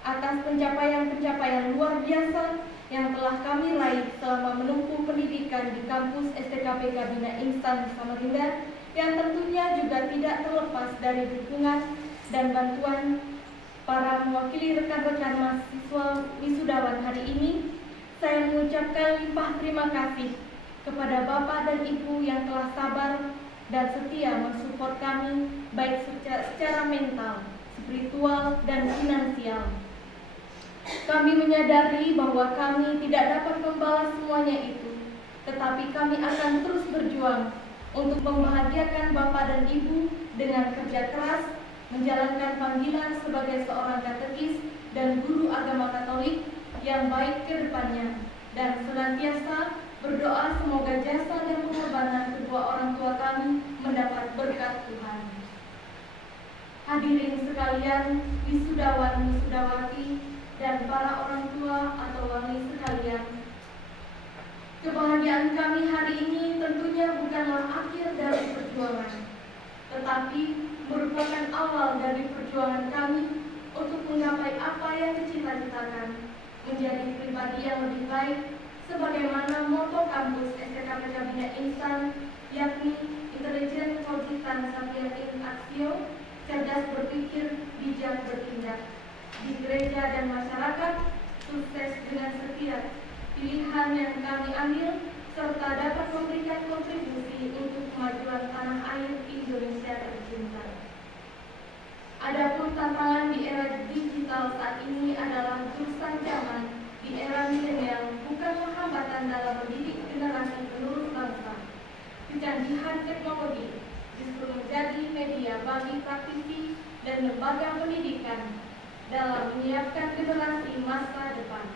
atas pencapaian-pencapaian luar biasa yang telah kami raih selama menempuh pendidikan di kampus STKPK Bina Insan Samarinda, yang tentunya juga tidak terlepas dari dukungan dan bantuan para mewakili rekan-rekan mahasiswa wisudawan hari ini. Saya mengucapkan limpah terima kasih kepada Bapak dan Ibu yang telah sabar dan setia mensupport kami baik secara mental, spiritual, dan finansial. Kami menyadari bahwa kami tidak dapat membalas semuanya itu, tetapi kami akan terus berjuang untuk membahagiakan Bapak dan Ibu dengan kerja keras, menjalankan panggilan sebagai seorang katekis dan guru agama Katolik yang baik ke depannya, dan senantiasa berdoa semoga jasa dan pengorbanan kedua orang tua kami mendapat berkat Tuhan. Hadirin sekalian, wisudawan, wisudawati, dan para orang tua atau wali sekalian, kebahagiaan kami hari ini tentunya bukanlah akhir dari perjuangan, tetapi merupakan awal dari perjuangan kami untuk menggapai apa yang dicita-citakan, menjadi pribadi yang lebih baik, sebagaimana moto kampus STKPK Bina Insan, yakni Intelligent Cogitant Sapient in Actio, cerdas berpikir, bijak bertindak. Di gereja dan masyarakat, sukses dengan setiap pilihan yang kami ambil, serta dapat memberikan kontribusi untuk kemajuan tanah air Indonesia tercinta. Adapun tantangan di era digital saat ini adalah jurusan zaman di era milenial bukanlah hambatan dalam mendidik generasi penerus bangsa. Kecanggihan teknologi justru menjadi media bagi praktisi dan lembaga pendidikan dalam menyiapkan generasi masa depan.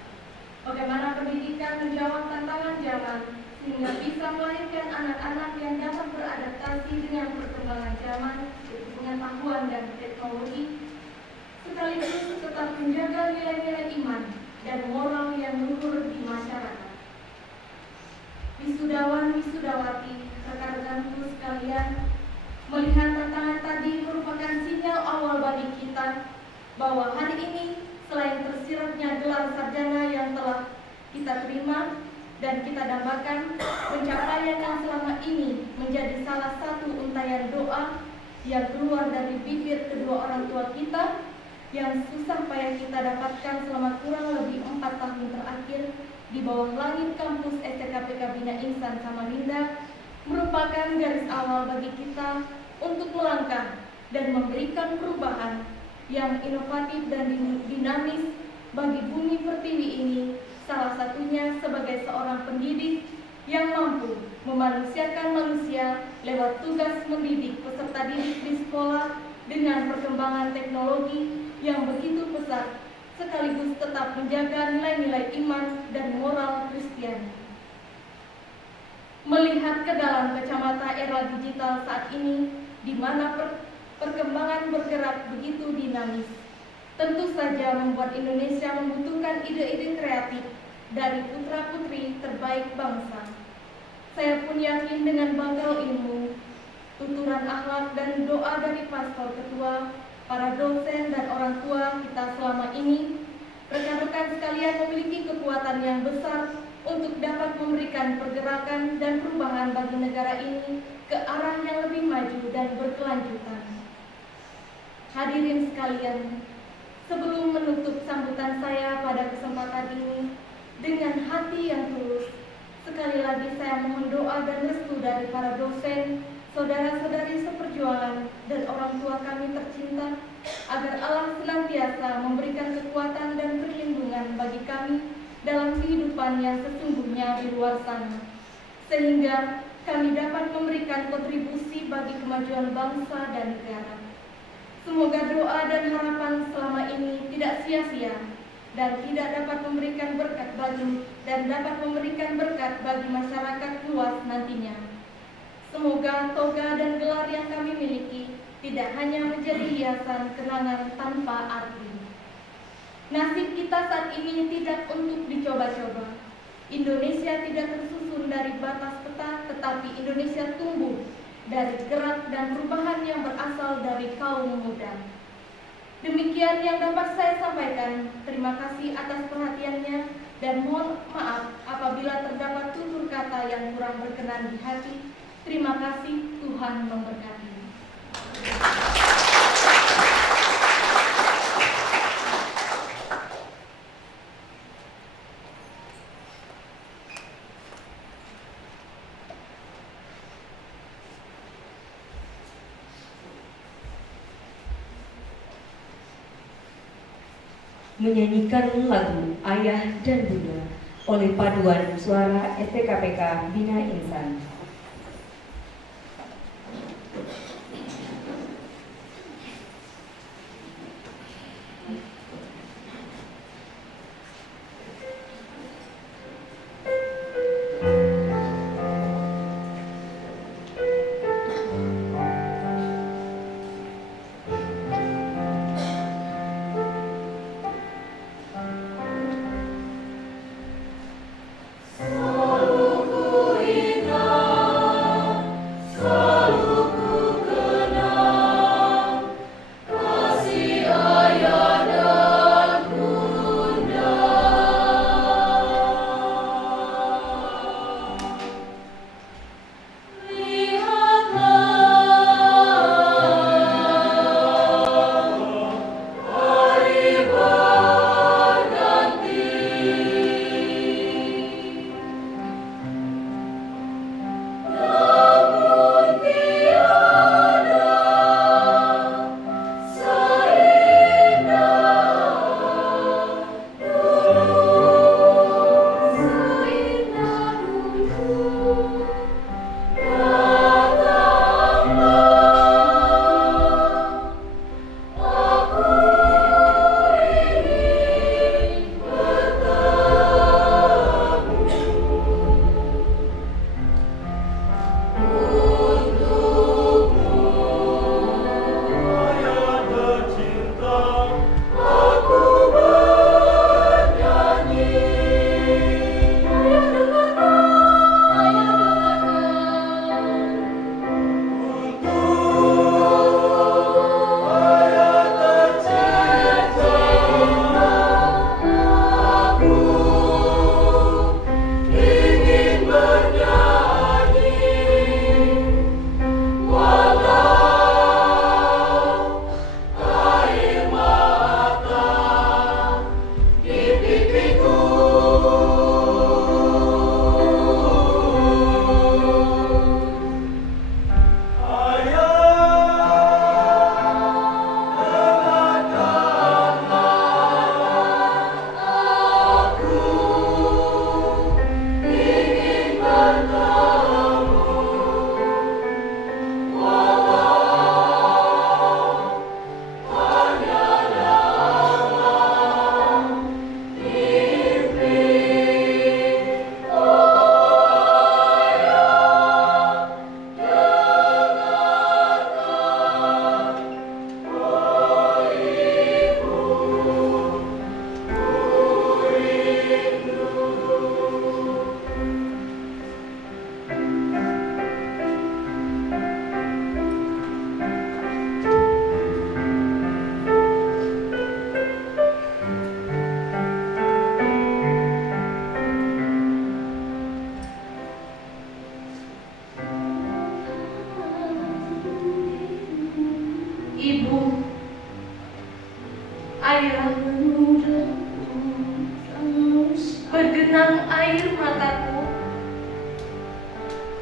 Bagaimana pendidikan menjawab tantangan zaman sehingga bisa melahirkan anak-anak yang dapat beradaptasi dengan perkembangan zaman, pengetahuan dan teknologi, sekaligus tetap menjaga nilai-nilai iman dan moral yang luhur di masyarakat. Wisudawan, wisudawati, rekan-rekanku sekalian, melihat tantangan tadi merupakan sinyal awal bagi kita bahwa hari ini selain tersiratnya gelar sarjana yang telah kita terima dan kita dambakan, pencapaian yang selama ini menjadi salah satu untayan doa yang keluar dari bibir kedua orang tua kita yang susah payah kita dapatkan selama kurang lebih 4 tahun terakhir di bawah langit kampus STKPK Bina Insan Samarinda, merupakan garis awal bagi kita untuk melangkah dan memberikan perubahan yang inovatif dan dinamis bagi bumi pertiwi ini, salah satunya sebagai seorang pendidik yang mampu memanusiakan manusia lewat tugas mendidik peserta didik di sekolah dengan perkembangan teknologi yang begitu pesat, sekaligus tetap menjaga nilai-nilai iman dan moral Kristiani. Melihat ke dalam kacamata era digital saat ini, di mana perkembangan bergerak begitu dinamis, tentu saja membuat Indonesia membutuhkan ide-ide kreatif dari putra-putri terbaik bangsa. Saya pun yakin dengan bakal ilmu, tuturan akhlak dan doa dari pastor ketua, para dosen dan orang tua kita selama ini, rekan-rekan sekalian memiliki kekuatan yang besar untuk dapat memberikan pergerakan dan perubahan bagi negara ini ke arah yang lebih maju dan berkelanjutan. Hadirin sekalian, sebelum menutup sambutan saya pada kesempatan ini, dengan hati yang tulus, sekali lagi saya mohon doa dan restu dari para dosen, saudara-saudari seperjuangan, dan orang tua kami tercinta, agar Allah senantiasa memberikan kekuatan dan perlindungan bagi kami dalam kehidupan yang sesungguhnya di luar sana, sehingga kami dapat memberikan kontribusi bagi kemajuan bangsa dan negara. Semoga doa dan harapan selama ini tidak sia-sia dan tidak dapat memberikan berkat bagi masyarakat luas nantinya. Semoga toga dan gelar yang kami miliki tidak hanya menjadi hiasan kenangan tanpa arti. Nasib kita saat ini tidak untuk dicoba-coba. Indonesia tidak tersusun dari batas peta, tetapi Indonesia tumbuh dari gerak dan perubahan yang berasal dari kaum muda. Demikian yang dapat saya sampaikan. Terima kasih atas perhatiannya dan mohon maaf apabila terdapat tutur kata yang kurang berkenan di hati. Terima kasih, Tuhan memberkati. Menyanyikan lagu Ayah dan Bunda oleh paduan suara STKPK Bina Insan. Selalu ku ingat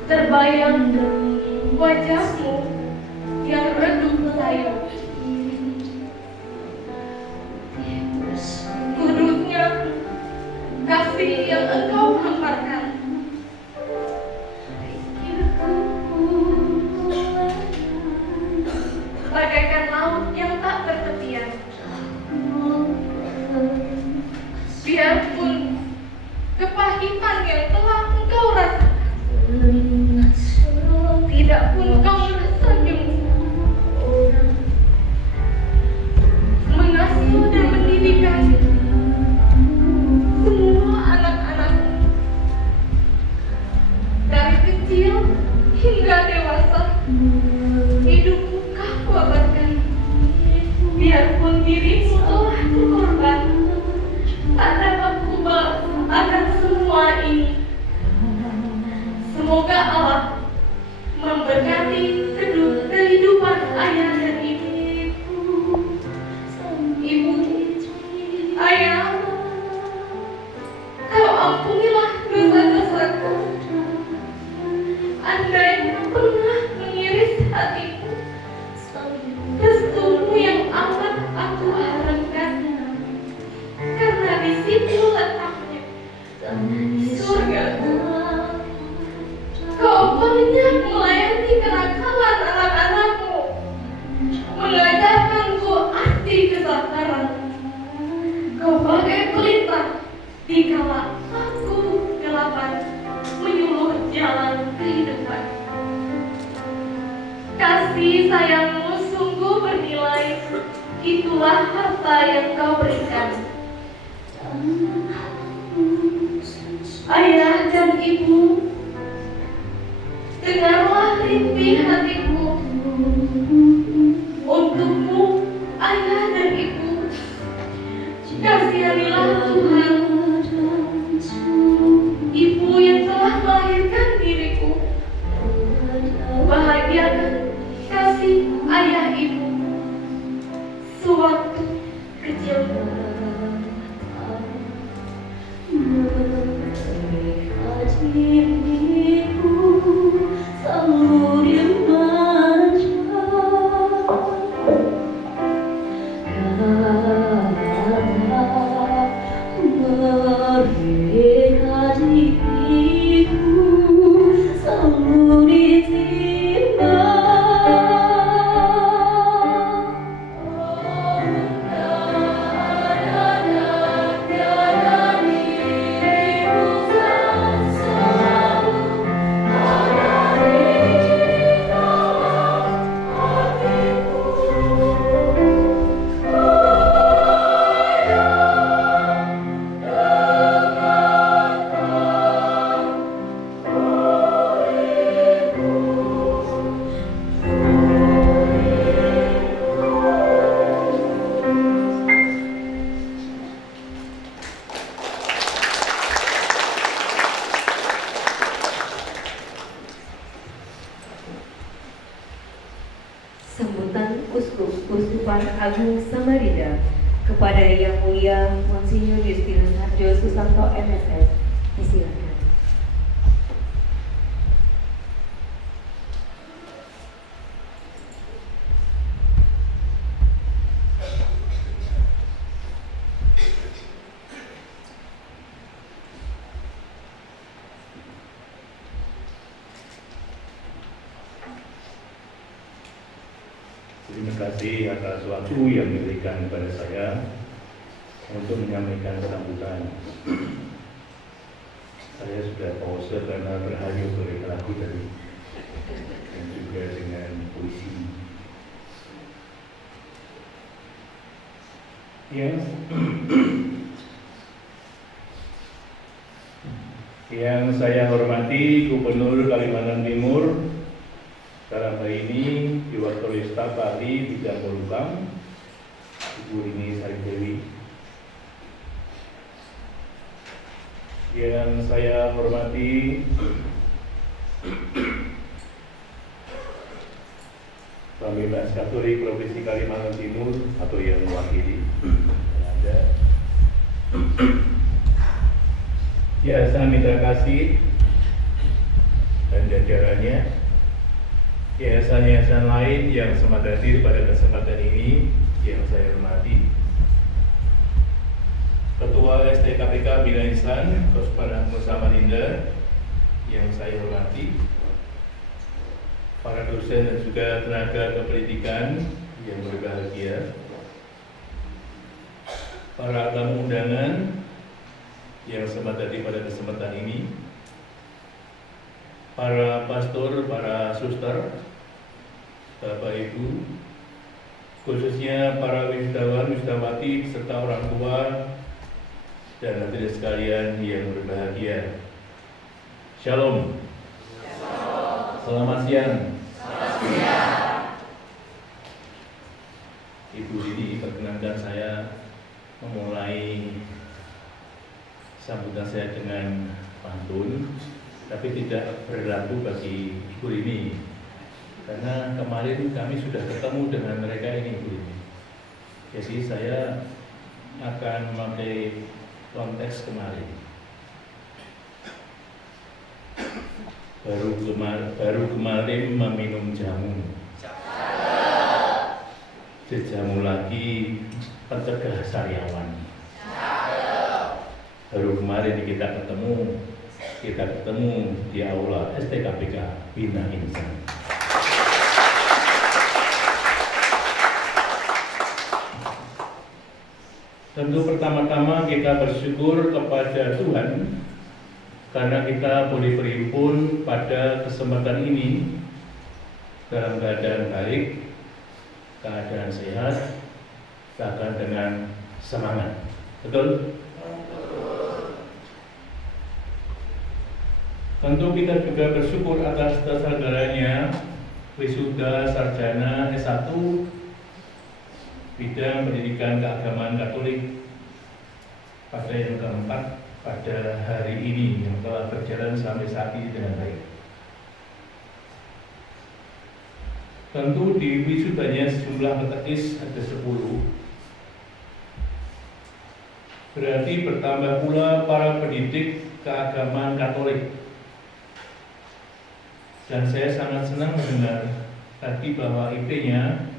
terbayang wajahmu yang redup sayu. Kudusnya kasih yang engkau hamparkan. Bagaikan laut yang tak bertepian. Biarpun kepahitan yang telah engkau rasakan, tidak pun kau merasa jemu. Mengasuh dan mendidikan semua anak-anakmu dari kecil hingga dewasa. Hidupmu kau korbankan. Biarpun dirimu telah berkorban, tak dapat kubah akan semua ini. Semoga Allah memberkati kehidupan ayah dan ibu. Ibu, ayah, kau ampunilah dosa-dosaku. Andai pernah mengiris hatiku, restumu yang amat aku harapkan, karena di situ letaknya surgaku. Kau banyak melayani kenakalan anak-anakmu, mengajarkanku arti kesabaran. Kau bagai pelita dikala aku kelaparan, menyuluh jalan kehidupan. Kasih sayangmu sungguh bernilai, itulah harta yang kau berikan. Ayah dan ibu, dengarlah rintih hatiku. Untukmu, ayah dan ibu, kasihanilah Tuhan. Ibu yang telah melahirkan diriku, bahagiakan kasih ayah ibu sewaktu kecilku. Sambutan Uskupan Agung Samarinda kepada Yang Mulia Monsinyur Justinus Harjo Susanto MSS. Disilakan. Terima kasih atas waktu yang diberikan kepada saya untuk menyampaikan sambutan. Saya sudah pause karena terhanyut oleh lagu tadi dan juga dengan puisi. Yang saya hormati Gubernur Kalimantan Timur dalam hari ini diwakili staf ahli bidang polhukam Ibu Rini Sari Dewi. Yang saya hormati Pembebas Katolik Provinsi Kalimantan Timur atau yang mewakili ada. Ya, saya minta kasih dan jajarannya, yayasan-yayasan lain yang sempat hadir pada kesempatan ini yang saya hormati, Ketua STKPK Bina Insan Kospan Agung Samarinda yang saya hormati, para dosen dan juga tenaga kependidikan yang berbahagia, para tamu undangan yang sempat hadir pada kesempatan ini, para pastor, para suster, Bapak Ibu, khususnya para wisudawan, wisudawati, serta orang tua dan hadirin sekalian yang berbahagia. Shalom. Selamat siang. Ibu Didi, perkenankan saya memulai sambutan saya dengan pantun, tapi tidak berlaku bagi Ibu ini, karena kemarin kami sudah ketemu dengan mereka ini, Ibu ini. Jadi saya akan memakai konteks kemarin. Baru kemarin meminum jamu, sejamu lagi pencegah sariawan. Baru kemarin kita ketemu di aula STKPK Bina Insan. Tentu pertama-tama kita bersyukur kepada Tuhan karena kita boleh berhimpun pada kesempatan ini dalam keadaan baik, keadaan sehat, bahkan dengan semangat. Betul? Tentu kita juga bersyukur atas saudaranya wisuda sarjana S1 bidang pendidikan keagamaan Katolik pada yang keempat pada hari ini yang telah berjalan sampai saat ini dengan baik. Tentu di wisudanya sejumlah petekis ada 10. Berarti bertambah pula para pendidik keagamaan Katolik. Dan saya sangat senang mendengar tadi bahwa IP-nya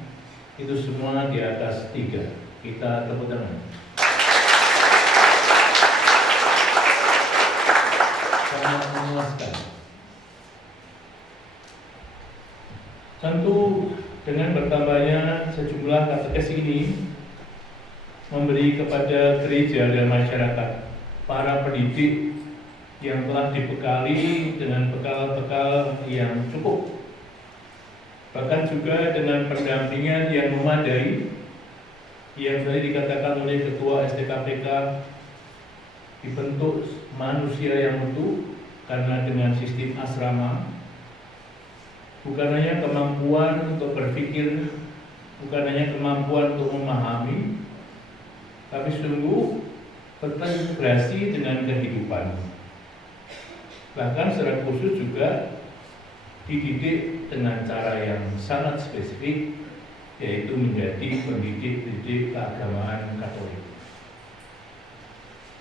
itu semua di atas 3. Kita tepuk tangan. Sangat memuaskan. Tentu dengan bertambahnya sejumlah katekes ini memberi kepada gereja dan masyarakat para pendidik yang telah dibekali dengan bekal-bekal yang cukup, bahkan juga dengan pendampingan yang memadai yang tadi dikatakan oleh Ketua STKPK, dibentuk manusia yang utuh karena dengan sistem asrama, bukan hanya kemampuan untuk berpikir, bukan hanya kemampuan untuk memahami, tapi sungguh terintegrasi dengan kehidupan. Bahkan secara khusus juga dididik dengan cara yang sangat spesifik, yaitu menjadi pendidik keagamaan Katolik.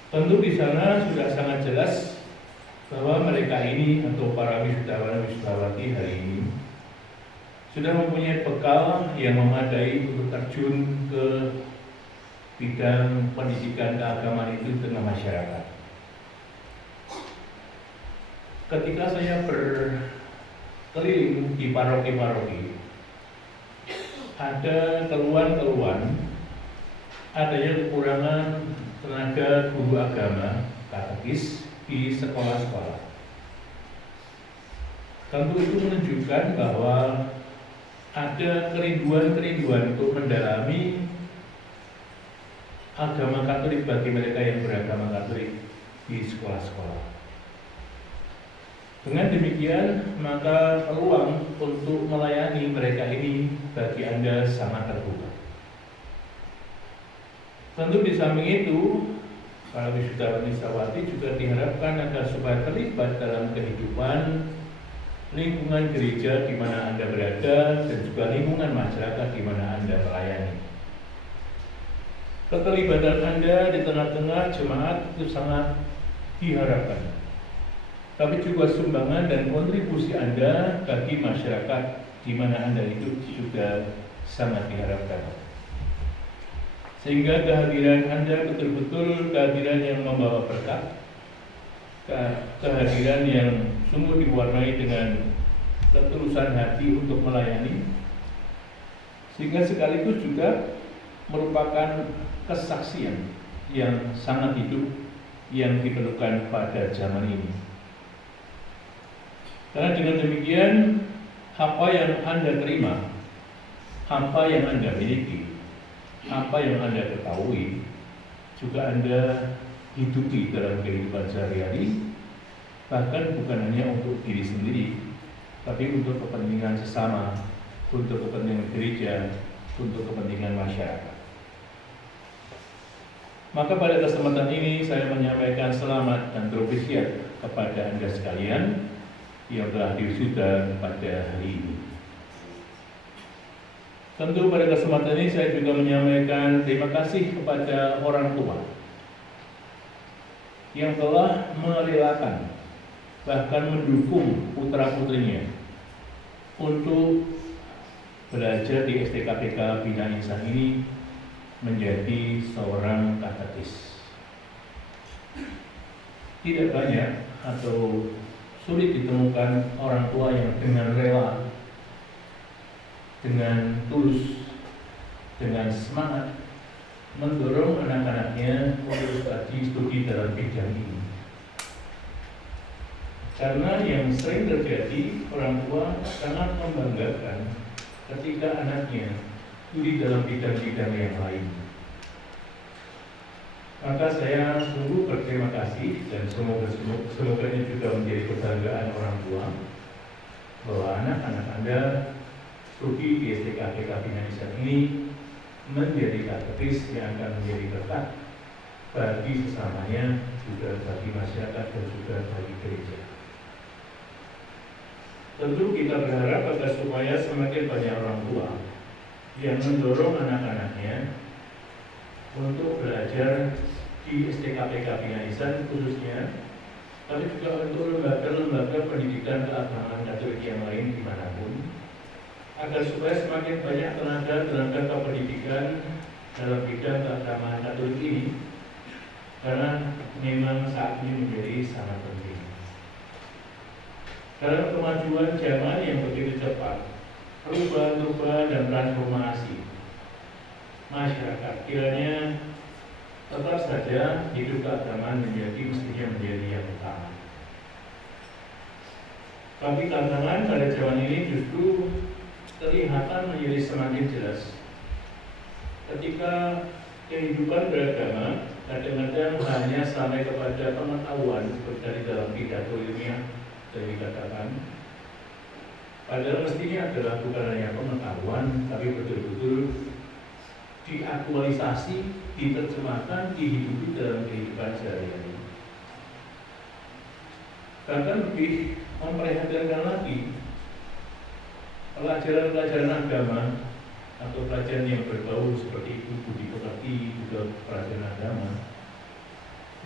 Tentu di sana sudah sangat jelas bahwa mereka ini atau para wisudawan wisudawati hari ini sudah mempunyai bekal yang memadai untuk terjun ke bidang pendidikan keagamaan itu di tengah masyarakat. Ketika saya berkeliling di paroki-paroki, ada keluhan-keluhan adanya kekurangan tenaga guru agama katekis di sekolah-sekolah. Tentu itu menunjukkan bahwa ada kerinduan-kerinduan untuk mendalami agama Katolik bagi mereka yang beragama Katolik di sekolah-sekolah. Dengan demikian, maka peluang untuk melayani mereka ini bagi Anda sangat terbuka. Tentu di samping itu, para wisudawan wisudawati juga diharapkan agar supaya terlibat dalam kehidupan lingkungan gereja di mana Anda berada dan juga lingkungan masyarakat di mana Anda melayani. Keterlibatan Anda di tengah-tengah jemaat itu sangat diharapkan. tapi juga sumbangan dan kontribusi Anda bagi masyarakat di mana Anda hidup juga sangat diharapkan. Sehingga kehadiran Anda betul-betul kehadiran yang membawa berkat, kehadiran yang sungguh diwarnai dengan ketulusan hati untuk melayani, sehingga sekaligus juga merupakan kesaksian yang sangat hidup yang diperlukan pada zaman ini. Karena dengan demikian, apa yang Anda terima, apa yang Anda miliki, apa yang Anda ketahui, juga Anda hidupi dalam kehidupan sehari-hari, bahkan bukan hanya untuk diri sendiri, tapi untuk kepentingan sesama, untuk kepentingan gereja, untuk kepentingan masyarakat. Maka pada kesempatan ini saya menyampaikan selamat dan terpujian kepada Anda sekalian yang telah diwisuda pada hari ini. Tentu pada kesempatan ini saya juga menyampaikan terima kasih kepada orang tua yang telah merelakan, bahkan mendukung putra-putrinya untuk belajar di STKPK Bina Insan ini menjadi seorang katekis. Tidak banyak atau sulit ditemukan orang tua yang dengan rela, dengan tulus, dengan semangat mendorong anak-anaknya untuk studi dalam bidang ini. Karena yang sering terjadi, orang tua sangat membanggakan ketika anaknya studi dalam bidang-bidang yang lain. Maka saya sungguh berterima kasih dan semoga ini juga menjadi kebanggaan orang tua bahwa anak-anak Anda studi di STKPK Bina Insan ini menjadi katekis yang akan menjadi berkat bagi sesamanya, juga bagi masyarakat dan juga bagi gereja. Tentu kita berharap agar supaya semakin banyak orang tua yang mendorong anak-anaknya untuk belajar di STKPK Bina Insan khususnya, tapi juga untuk lembaga-lembaga pendidikan keagamaan Katolik yang lain dimanapun, agar supaya semakin banyak tenaga kependidikan dalam bidang keagamaan Katolik ini, karena memang saat ini menjadi sangat penting. Karena kemajuan zaman yang begitu cepat, perubahan dan transformasi masyarakat, kiranya tetap saja hidup keagamaan mestinya menjadi yang utama. Tapi tantangan pada zaman ini justru kelihatan menjadi semakin jelas ketika kehidupan beragama kadang-kadang hanya sampai kepada pengetahuan seperti dari dalam pidato ilmiah dari dikatakan. Padahal mestinya adalah bukan hanya pengetahuan, tapi betul-betul diaktualisasi, diterjemahkan, dihidupi dalam kehidupan sehari-hari. Bahkan lebih memprihatinkan lagi, pelajaran-pelajaran agama atau pelajaran yang berbau seperti itu, budi pekerti, juga pelajaran agama,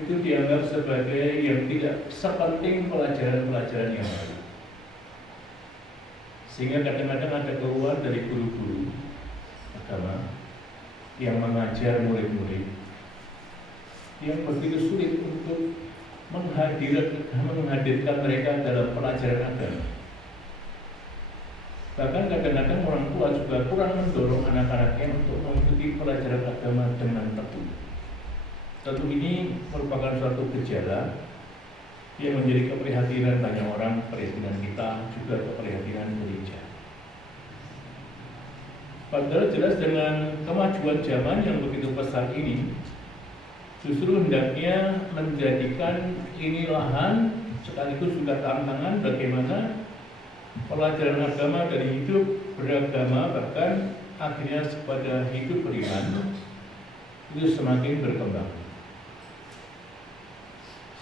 itu dianggap sebagai yang tidak sepenting pelajaran-pelajaran yang lain. Sehingga kadang-kadang ada keluhan dari guru-guru agama yang mengajar murid-murid yang begitu sulit untuk menghadirkan mereka dalam pelajaran agama. Bahkan kadang-kadang orang tua juga kurang mendorong anak-anaknya untuk mengikuti pelajaran agama dengan tekun. Tentu ini merupakan suatu gejala yang menjadi keprihatinan banyak orang, keprihatinan kita, juga keprihatinan gereja. Padahal jelas dengan kemajuan zaman yang begitu pesat ini, justru hendaknya menjadikan ini lahan sekaligus juga tantangan bagaimana pelajaran agama dari hidup beragama, bahkan akhirnya kepada hidup beriman, itu semakin berkembang.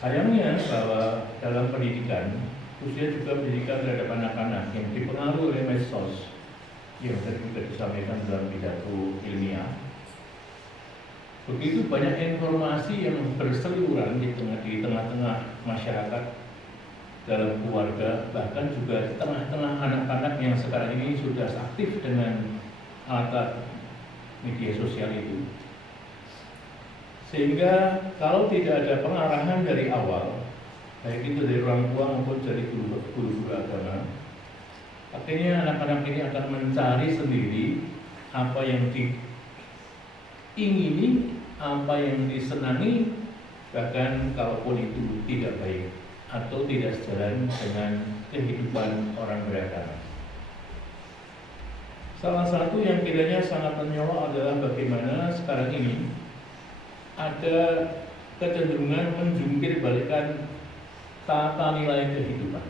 Sayangnya bahwa dalam pendidikan, khususnya juga pendidikan terhadap anak-anak yang dipengaruhi oleh medsos, yang tadi juga disampaikan dalam pidato ilmiah, begitu banyak informasi yang berseliweran di tengah-tengah masyarakat, dalam keluarga, bahkan juga di tengah-tengah anak-anak yang sekarang ini sudah aktif dengan alat media sosial itu. Sehingga kalau tidak ada pengarahan dari awal, baik itu dari orang tua maupun dari guru-guru agama, akhirnya anak-anak ini akan mencari sendiri apa yang diingini, apa yang disenangi, bahkan kalaupun itu tidak baik atau tidak sejalan dengan kehidupan orang beragama. Salah satu yang kiranya sangat menyolok adalah bagaimana sekarang ini ada kecenderungan menjungkir balikan tata nilai kehidupan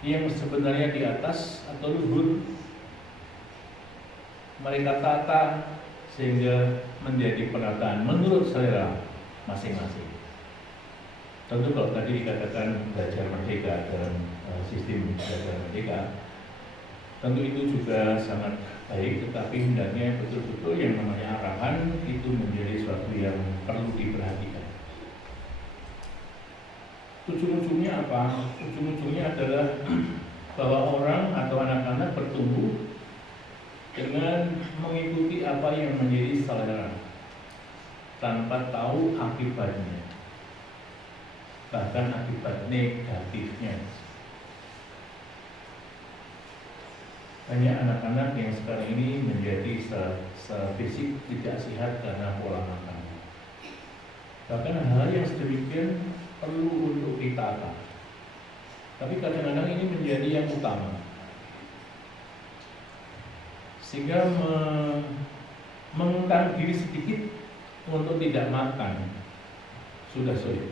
yang sebenarnya di atas atau luhur, mereka tata sehingga menjadi penataan menurut selera masing-masing. Tentu kalau tadi dikatakan belajar merdeka dalam sistem belajar merdeka, tentu itu juga sangat baik, tetapi hendaknya betul-betul yang namanya arahan itu menjadi sesuatu yang perlu diperhatikan. Ujung-ujungnya apa? Ujung-ujungnya adalah bahwa orang atau anak-anak bertumbuh dengan mengikuti apa yang menjadi selera tanpa tahu akibatnya, bahkan akibat negatifnya. Banyak anak-anak yang sekarang ini menjadi fisik tidak sehat karena pola makan. Bahkan hal yang sedemikian perlu untuk ditata. Tapi kadang-kadang ini menjadi yang utama, sehingga mengekang diri sedikit untuk tidak makan sudah sulit.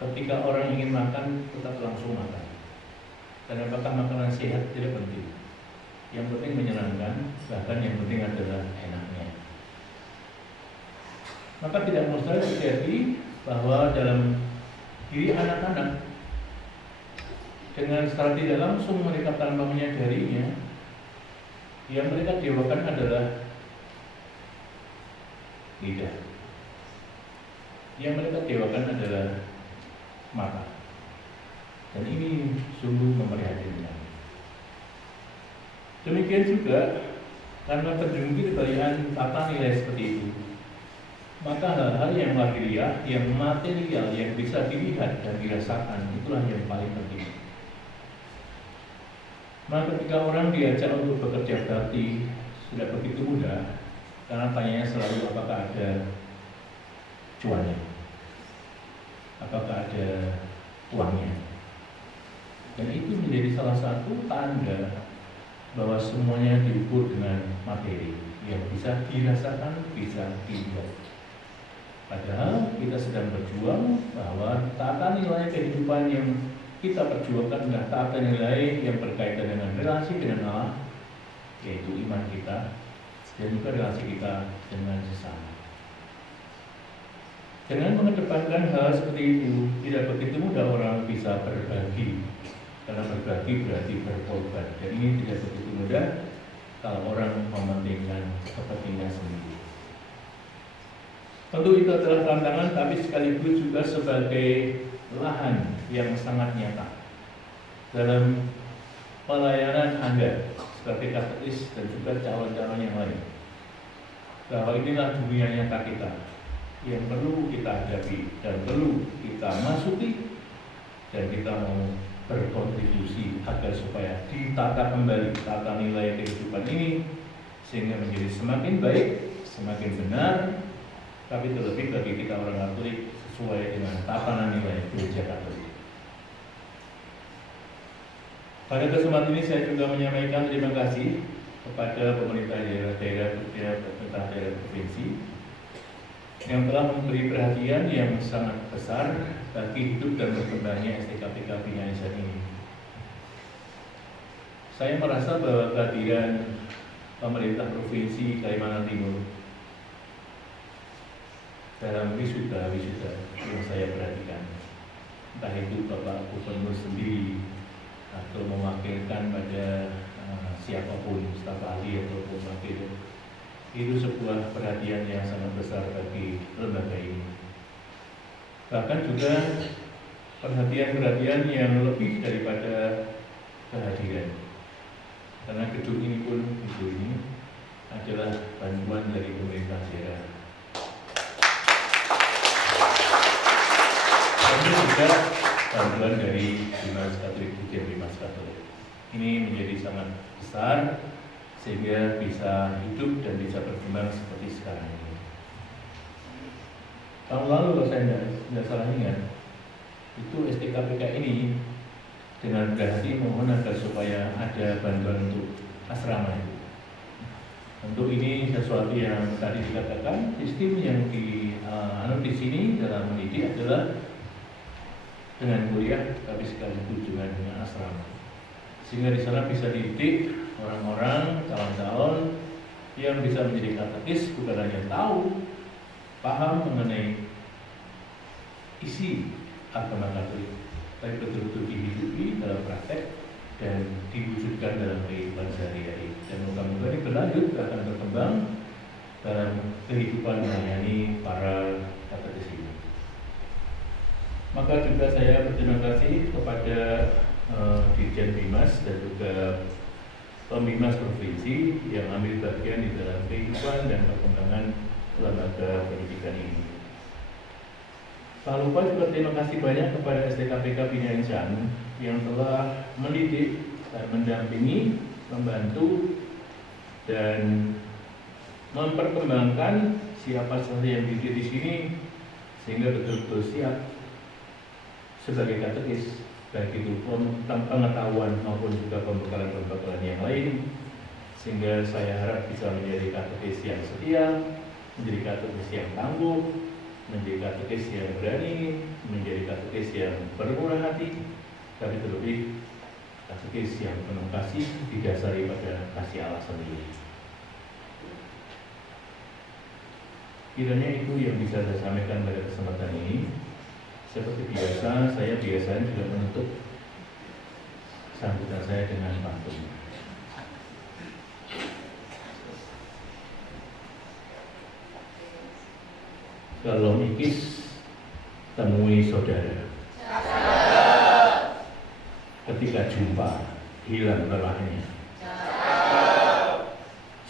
Ketika orang ingin makan, tetap langsung makan. Dan apakah makanan sehat tidak penting. Yang penting menyenangkan, bahkan yang penting adalah enaknya. Maka tidak mustahil terjadi bahwa dalam diri anak-anak, dengan secara tidak langsung mereka tanpa menyadarinya, yang mereka dewakan adalah lidah. Yang mereka dewakan adalah mata. Dan ini sungguh memprihatinkan. Demikian juga karena terjungkir balikan tata nilai seperti itu, maka hal-hal yang lahiriah, yang material, yang bisa dilihat dan dirasakan, itulah yang paling penting. Maka ketika orang diajak untuk bekerja bakti sudah begitu mudah, karena tanyanya selalu apakah ada cuannya, apakah ada uangnya. Dan itu menjadi salah satu tanda bahwa semuanya diukur dengan materi yang bisa dirasakan, bisa dilihat. Padahal kita sedang berjuang bahwa tata nilai kehidupan yang kita perjuangkan adalah tata nilai yang berkaitan dengan relasi dengan Allah, yaitu iman kita, dan juga relasi kita dengan sesama. Dengan mengedepankan hal seperti itu, tidak begitu mudah orang bisa berbagi. Karena berbagi berarti berkorban. Dan ini tidak begitu mudah kalau orang mementingkan kepentingan sendiri. Tentu itu adalah tantangan, tapi sekaligus juga sebagai lahan yang sangat nyata dalam pelayanan Anda sebagai katekis dan juga calon-calon yang lain. Bahwa inilah dunia nyata kita yang perlu kita hadapi dan perlu kita masuki, dan kita mau berkontribusi agar supaya ditata kembali tata nilai kehidupan ini sehingga menjadi semakin baik, semakin benar, tapi terlebih bagi kita orang Katolik sesuai dengan tatanan nilai Gereja Katolik. Pada kesempatan ini saya juga menyampaikan terima kasih kepada pemerintah daerah-daerah, pemerintah daerah provinsi yang telah memberi perhatian yang sangat besar bagi hidup dan berkembangnya STKPK Bina Insan ini. Saya merasa bahwa kehadiran pemerintah provinsi Kalimantan Timur dalam wisuda yang saya perhatikan, entah itu Bapak Gubernur sendiri atau mewakilkan pada siapapun, staf ahli ataupun wakil, itu sebuah perhatian yang sangat besar bagi lembaga ini. Bahkan juga perhatian-perhatian yang lebih daripada kehadiran. Karena gedung ini pun adalah bantuan dari pemerintah daerah. Dan juga bantuan dari Bimas Katolik, Dijen Bimas Katolik. Ini menjadi sangat besar sehingga bisa hidup dan bisa berkembang seperti sekarang ini. Tahun lalu kalau saya tidak salah ingat, itu STKPK ini dengan berhati mohon agar supaya ada bantuan untuk asrama itu. Untuk ini sesuatu yang tadi dikatakan, sistem yang di sini dalam mendidik adalah dengan kuliah tapi sekali kunjungan dengan asrama, sehingga di sana bisa dididik orang-orang calon-calon yang bisa menjadi katekis, bukan hanya tahu, paham mengenai isi agama Katolik, tapi betul-betul dihidupi dalam praktek dan diwujudkan dalam kehidupan sehari-hari. Dan moga-moga ini berlanjut akan berkembang dalam kehidupan melayani para katekis ini. Maka juga saya berterima kasih kepada Dirjen Bimas dan juga Pembimas Provinsi yang ambil bagian di dalam kehidupan dan perkembangan lembaga pendidikan ini. Tak lupa juga terima kasih banyak kepada STKPK Bina Insan yang telah mendidik dan mendampingi, membantu dan memperkembangkan siapa saja yang dididik di sini sehingga betul-betul siap sebagai katekis, baik itu pengetahuan maupun juga pembekalan-pembekalan yang lain, sehingga saya harap bisa menjadi katekis yang setia, menjadi katekis yang tangguh, menjadi katekis yang berani, menjadi katekis yang bermurah hati, tapi terlebih katekis yang penuh kasih didasari pada kasih Allah sendiri. Kiranya itu yang bisa saya sampaikan pada kesempatan ini. Seperti biasa, saya biasanya juga menutup sambutan saya dengan pantun. Kalau mikis, temui saudara. Ketika jumpa, hilang lelahnya.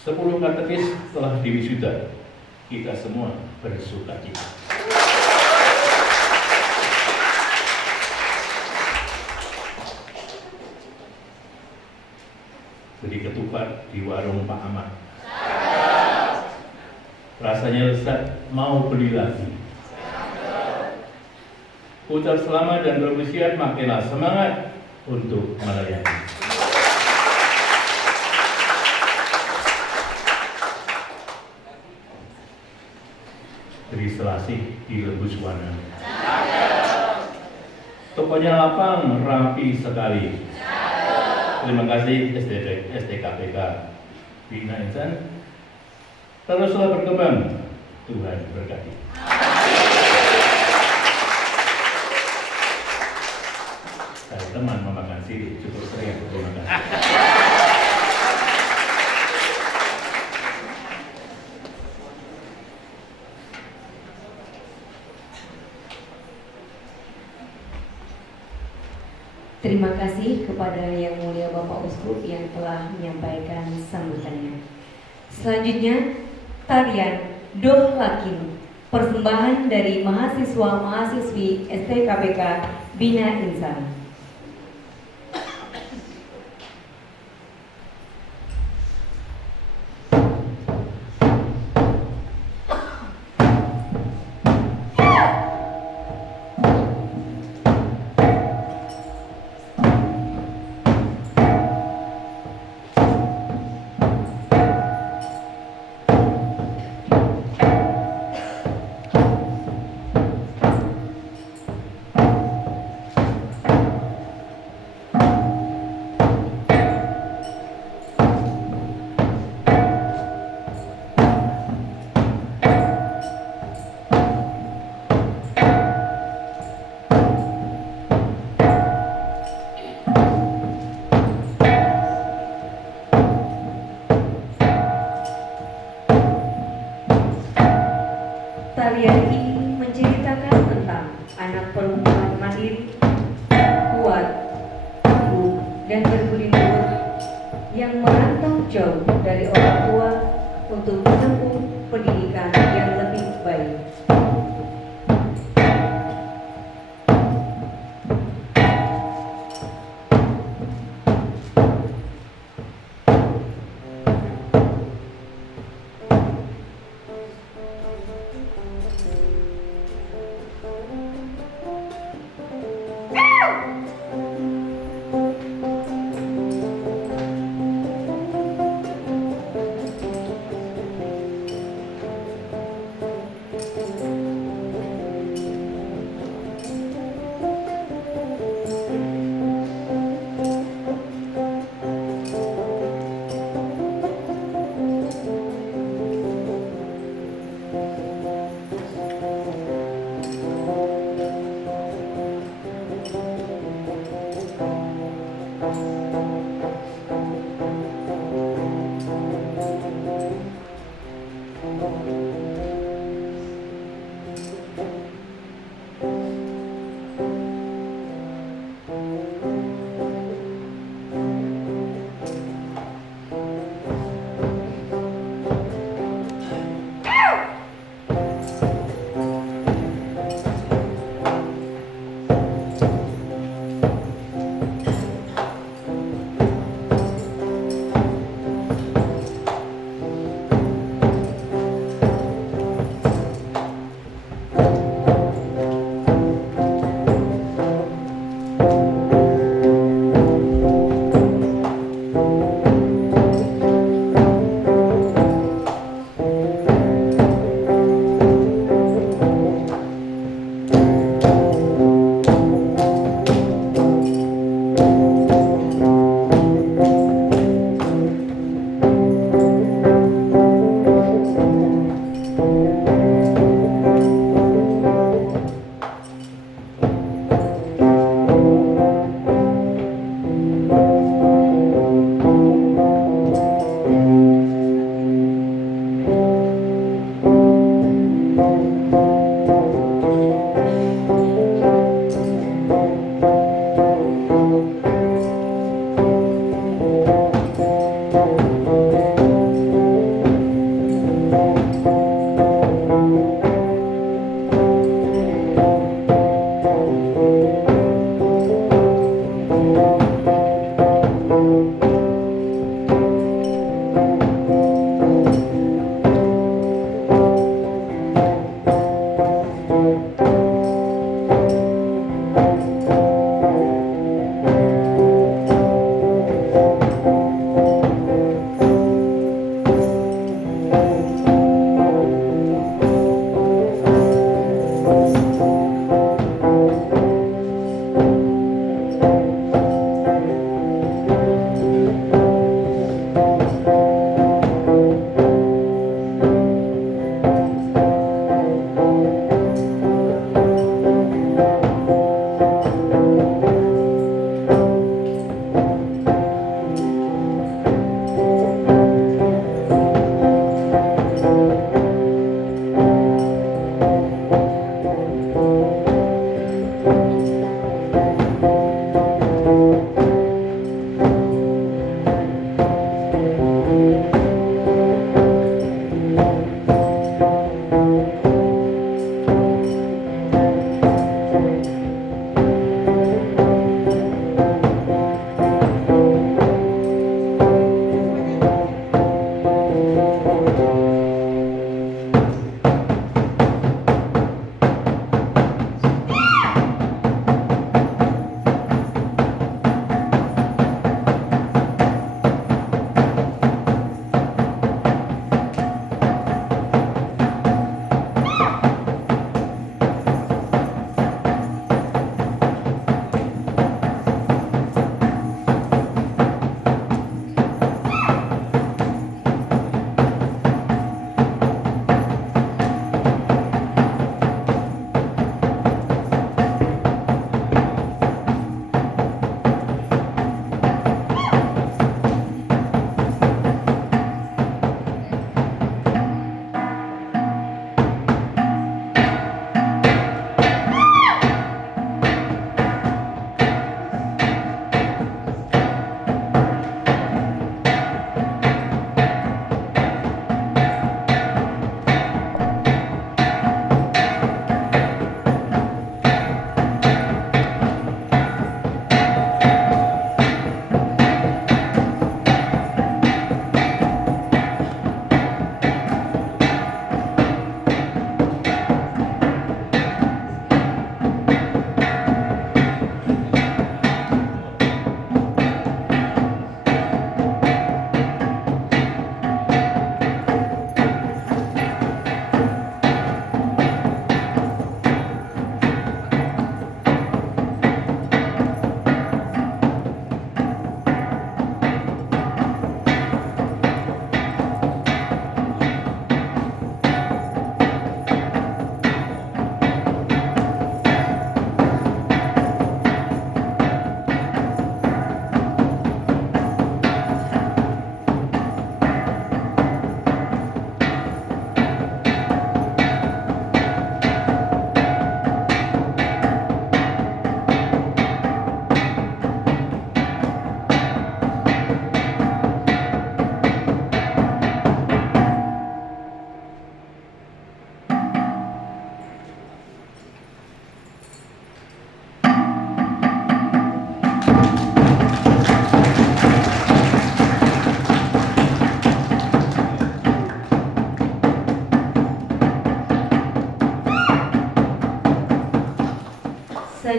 10 katekis telah diwisuda. Kita semua bersukacita. Beli ketupat di warung Pak Ahmad. Rasanya lezat, mau beli lagi. Ucap selamat dan berwasiat, makinlah semangat untuk melayani. Beri selasih di Lebus Wana. Tokonya lapang, rapi sekali. Terima kasih STKPK Bina Insan. Teruslah berkembang. Tuhan berkati. Saya teman memakan sirih cukup sering. Terima kasih. Terima kasih kepada Yang Mulia Bapak Uskup yang telah menyampaikan sambutannya. Selanjutnya, tarian Doh Lakin, persembahan dari mahasiswa-mahasiswi STKPK Bina Insan. dan berbudi luhur yang merantau jauh dari orang tua untuk menempuh pendidikan yang lebih baik.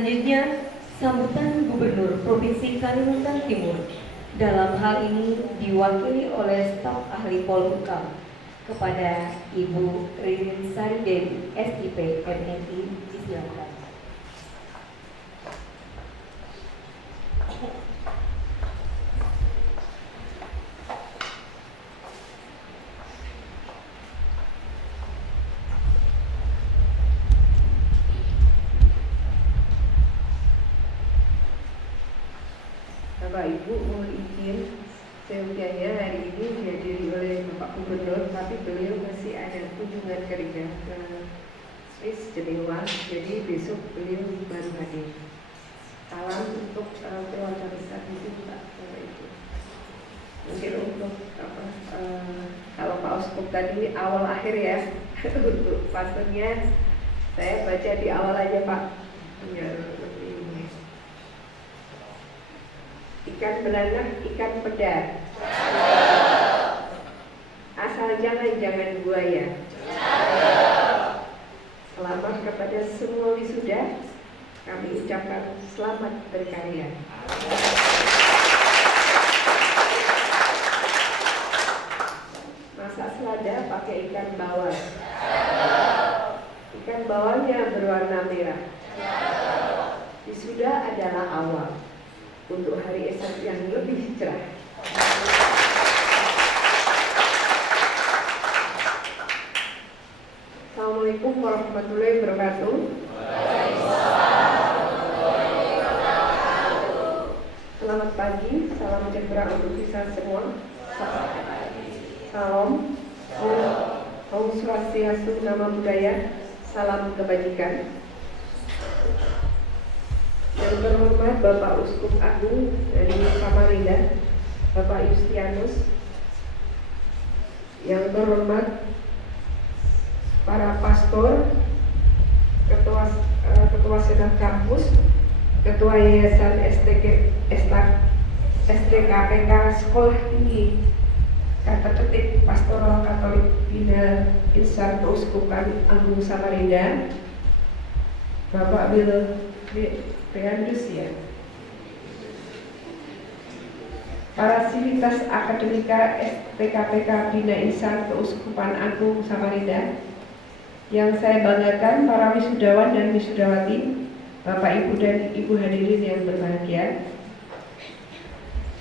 Selanjutnya, sambutan Gubernur Provinsi Kalimantan Timur. Dalam hal ini diwakili oleh staf ahli Polhukam kepada Ibu Ririn Sari Dewi, SIP MNI, disilakan. Bapak Ibu, mohon izin seumpamanya hari ini dihadiri oleh Bapak Gubernur, tapi beliau masih ada kunjungan kerja ke Swiss Jenewa, jadi besok beliau baru hadir. Salam untuk keluarga besar itu Pak Ibu. Mungkin untuk kalau Pak Uskup tadi awal akhir ya untuk pantunnya saya baca di awal aja Pak. Ikan beranak, ikan pedar. Asal jangan buaya. Selamat kepada semua wisuda. Kami ucapkan selamat berkarya. Masak selada pakai ikan bawal. Ikan bawalnya berwarna merah. Wisuda adalah awal untuk hari esok yang lebih cerah. Assalamualaikum warahmatullahi wabarakatuh. Selamat pagi, salam sejahtera untuk kita semua. Salam, Om Swastiastu, Nama Budaya, salam kebajikan. Yang terhormat Bapak Uskup Agung dari Samarinda, Bapak Yustianus. Yang terhormat para pastor, ketua senat kampus, ketua yayasan STKPK Sekolah Tinggi Kata Ketik Pastoral Katolik Bina Insan Keuskupan Agung Samarinda, Bapak Wilfriandus ya, para sivitas akademika STKPK Bina Insan Keuskupan Agung Samarinda. Yang saya banggakan para wisudawan dan wisudawati, Bapak Ibu dan Ibu hadirin yang berbahagia.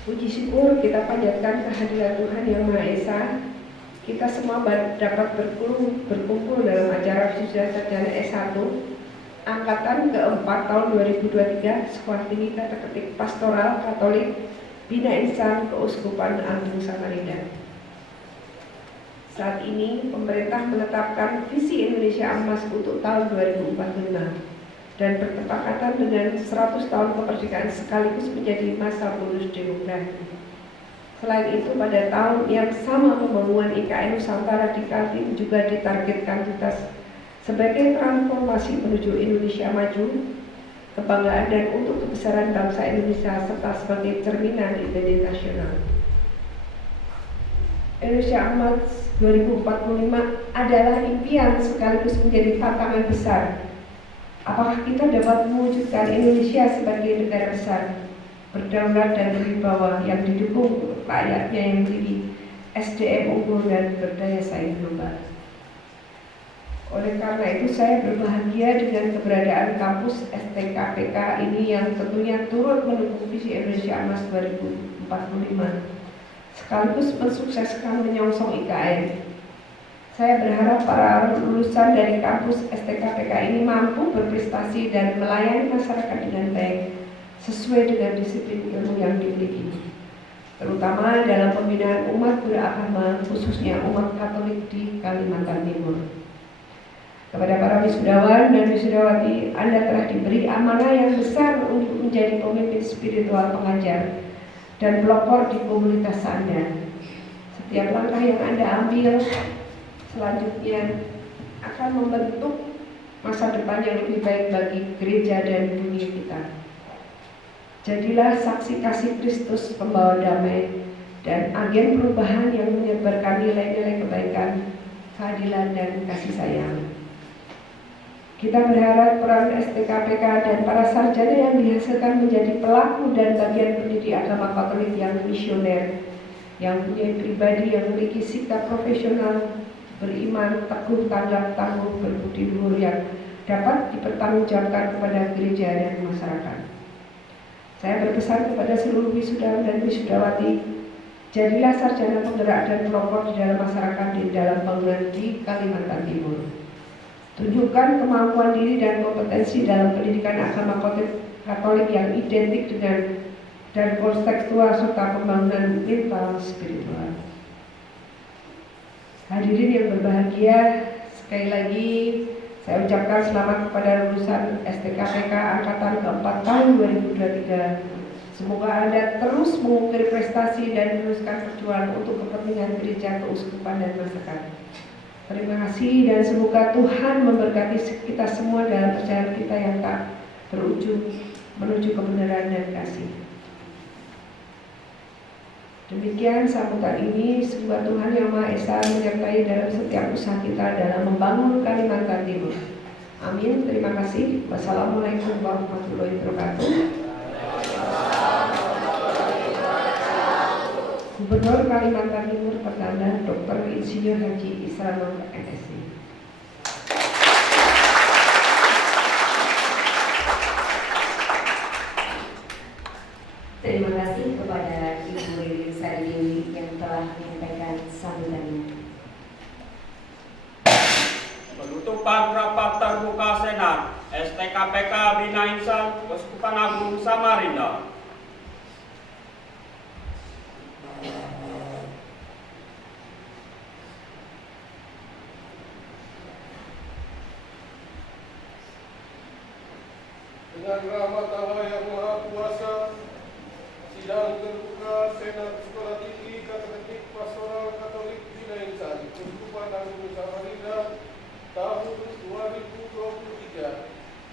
Puji syukur kita panjatkan kehadiran Tuhan Yang Maha Esa. Kita semua dapat berkumpul dalam acara wisuda sarjana S1 angkatan keempat tahun 2023 Sekolah Tinggi Kata Ketik Pastoral Katolik Bina Insan Keuskupan Agung Samarinda. Saat ini pemerintah menetapkan visi Indonesia Emas untuk tahun 2045 dan bertepakatan dengan 100 tahun kemerdekaan sekaligus menjadi masa bonus demografi. Selain itu, pada tahun yang sama pembangunan IKN Nusantara di Kaltim juga ditargetkan tuntas sebagai transformasi menuju Indonesia maju, kebanggaan dan untuk kebesaran bangsa Indonesia serta sebagai cerminan identitas nasional. Indonesia Emas 2045 adalah impian sekaligus menjadi tantangan besar. Apakah kita dapat mewujudkan Indonesia sebagai negara besar, berdaulat dan berwibawa yang didukung rakyatnya yang memiliki SDM unggul dan berdaya saing global? Oleh karena itu saya berbahagia dengan keberadaan kampus STKPK ini yang tentunya turut mendukung visi Indonesia Emas 2045. Sekaligus mensukseskan menyongsong IKN. Saya berharap para lulusan dari kampus STKPK ini mampu berprestasi dan melayani masyarakat dengan baik sesuai dengan disiplin ilmu yang dimiliki, terutama dalam pembinaan umat beragama khususnya umat Katolik di Kalimantan Timur. Kepada para wisudawan dan wisudawati, Anda telah diberi amanah yang besar untuk menjadi pemimpin spiritual pengajar dan pelopor di komunitas Anda. Setiap langkah yang Anda ambil selanjutnya akan membentuk masa depan yang lebih baik bagi gereja dan dunia kita. Jadilah saksi kasih Kristus pembawa damai dan agen perubahan yang menyebarkan nilai-nilai kebaikan, keadilan dan kasih sayang. Kita berharap peran STKPK dan para sarjana yang dihasilkan menjadi pelaku dan bagian pendiri agama Katolik yang misioner, yang punya pribadi yang memiliki sikap profesional, beriman, teguh, tanggap, tangguh, berbudi luhur yang dapat dipertanggungjawabkan kepada gereja dan masyarakat. Saya berpesan kepada seluruh wisudawan dan wisudawati, jadilah sarjana penggerak dan pelopor di dalam masyarakat di dalam bangunan di Kalimantan Timur. Tunjukkan kemampuan diri dan kompetensi dalam pendidikan agama Katolik yang identik dengan dan kontekstual serta pembangunan mental spiritual. Hadirin yang berbahagia, sekali lagi saya ucapkan selamat kepada lulusan STKPK Angkatan keempat tahun 2023. Semoga Anda terus mengukir prestasi dan meneruskan perjuangan untuk kepentingan gereja, keuskupan, dan masyarakat. Terima kasih dan semoga Tuhan memberkati kita semua dalam perjalanan kita yang tak berujung menuju kebenaran dan kasih. Demikian sambutan ini, semoga Tuhan Yang Maha Esa menyertai dalam setiap usaha kita dalam membangun Kalimantan Timur. Amin. Terima kasih. Wassalamualaikum warahmatullahi wabarakatuh. Gubernur Kalimantan Timur Pertanda Dr. Insinyur Haji Isranur MSc. Terima kasih kepada Ibu Ririn Sari Dewi yang telah menyampaikan sambutannya. Penutupan rapat terbuka Senat STKPK Bina Insan Keuskupan Agung Samarinda. Dengan rahmat Allah yang Maha Kuasa, sidang terbuka Senat Sekolah Tinggi Katolik Pastoral Katolik Bina Insan Keuskupan Agung Samarinda tahun 2023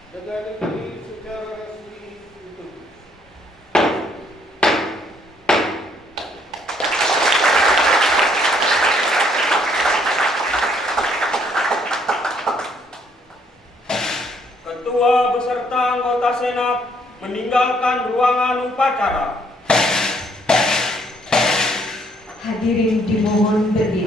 dengan ini secara resmi ditutup. Ketua beserta anggota Senat meninggalkan ruangan upacara. Hadirin dimohon berdiri.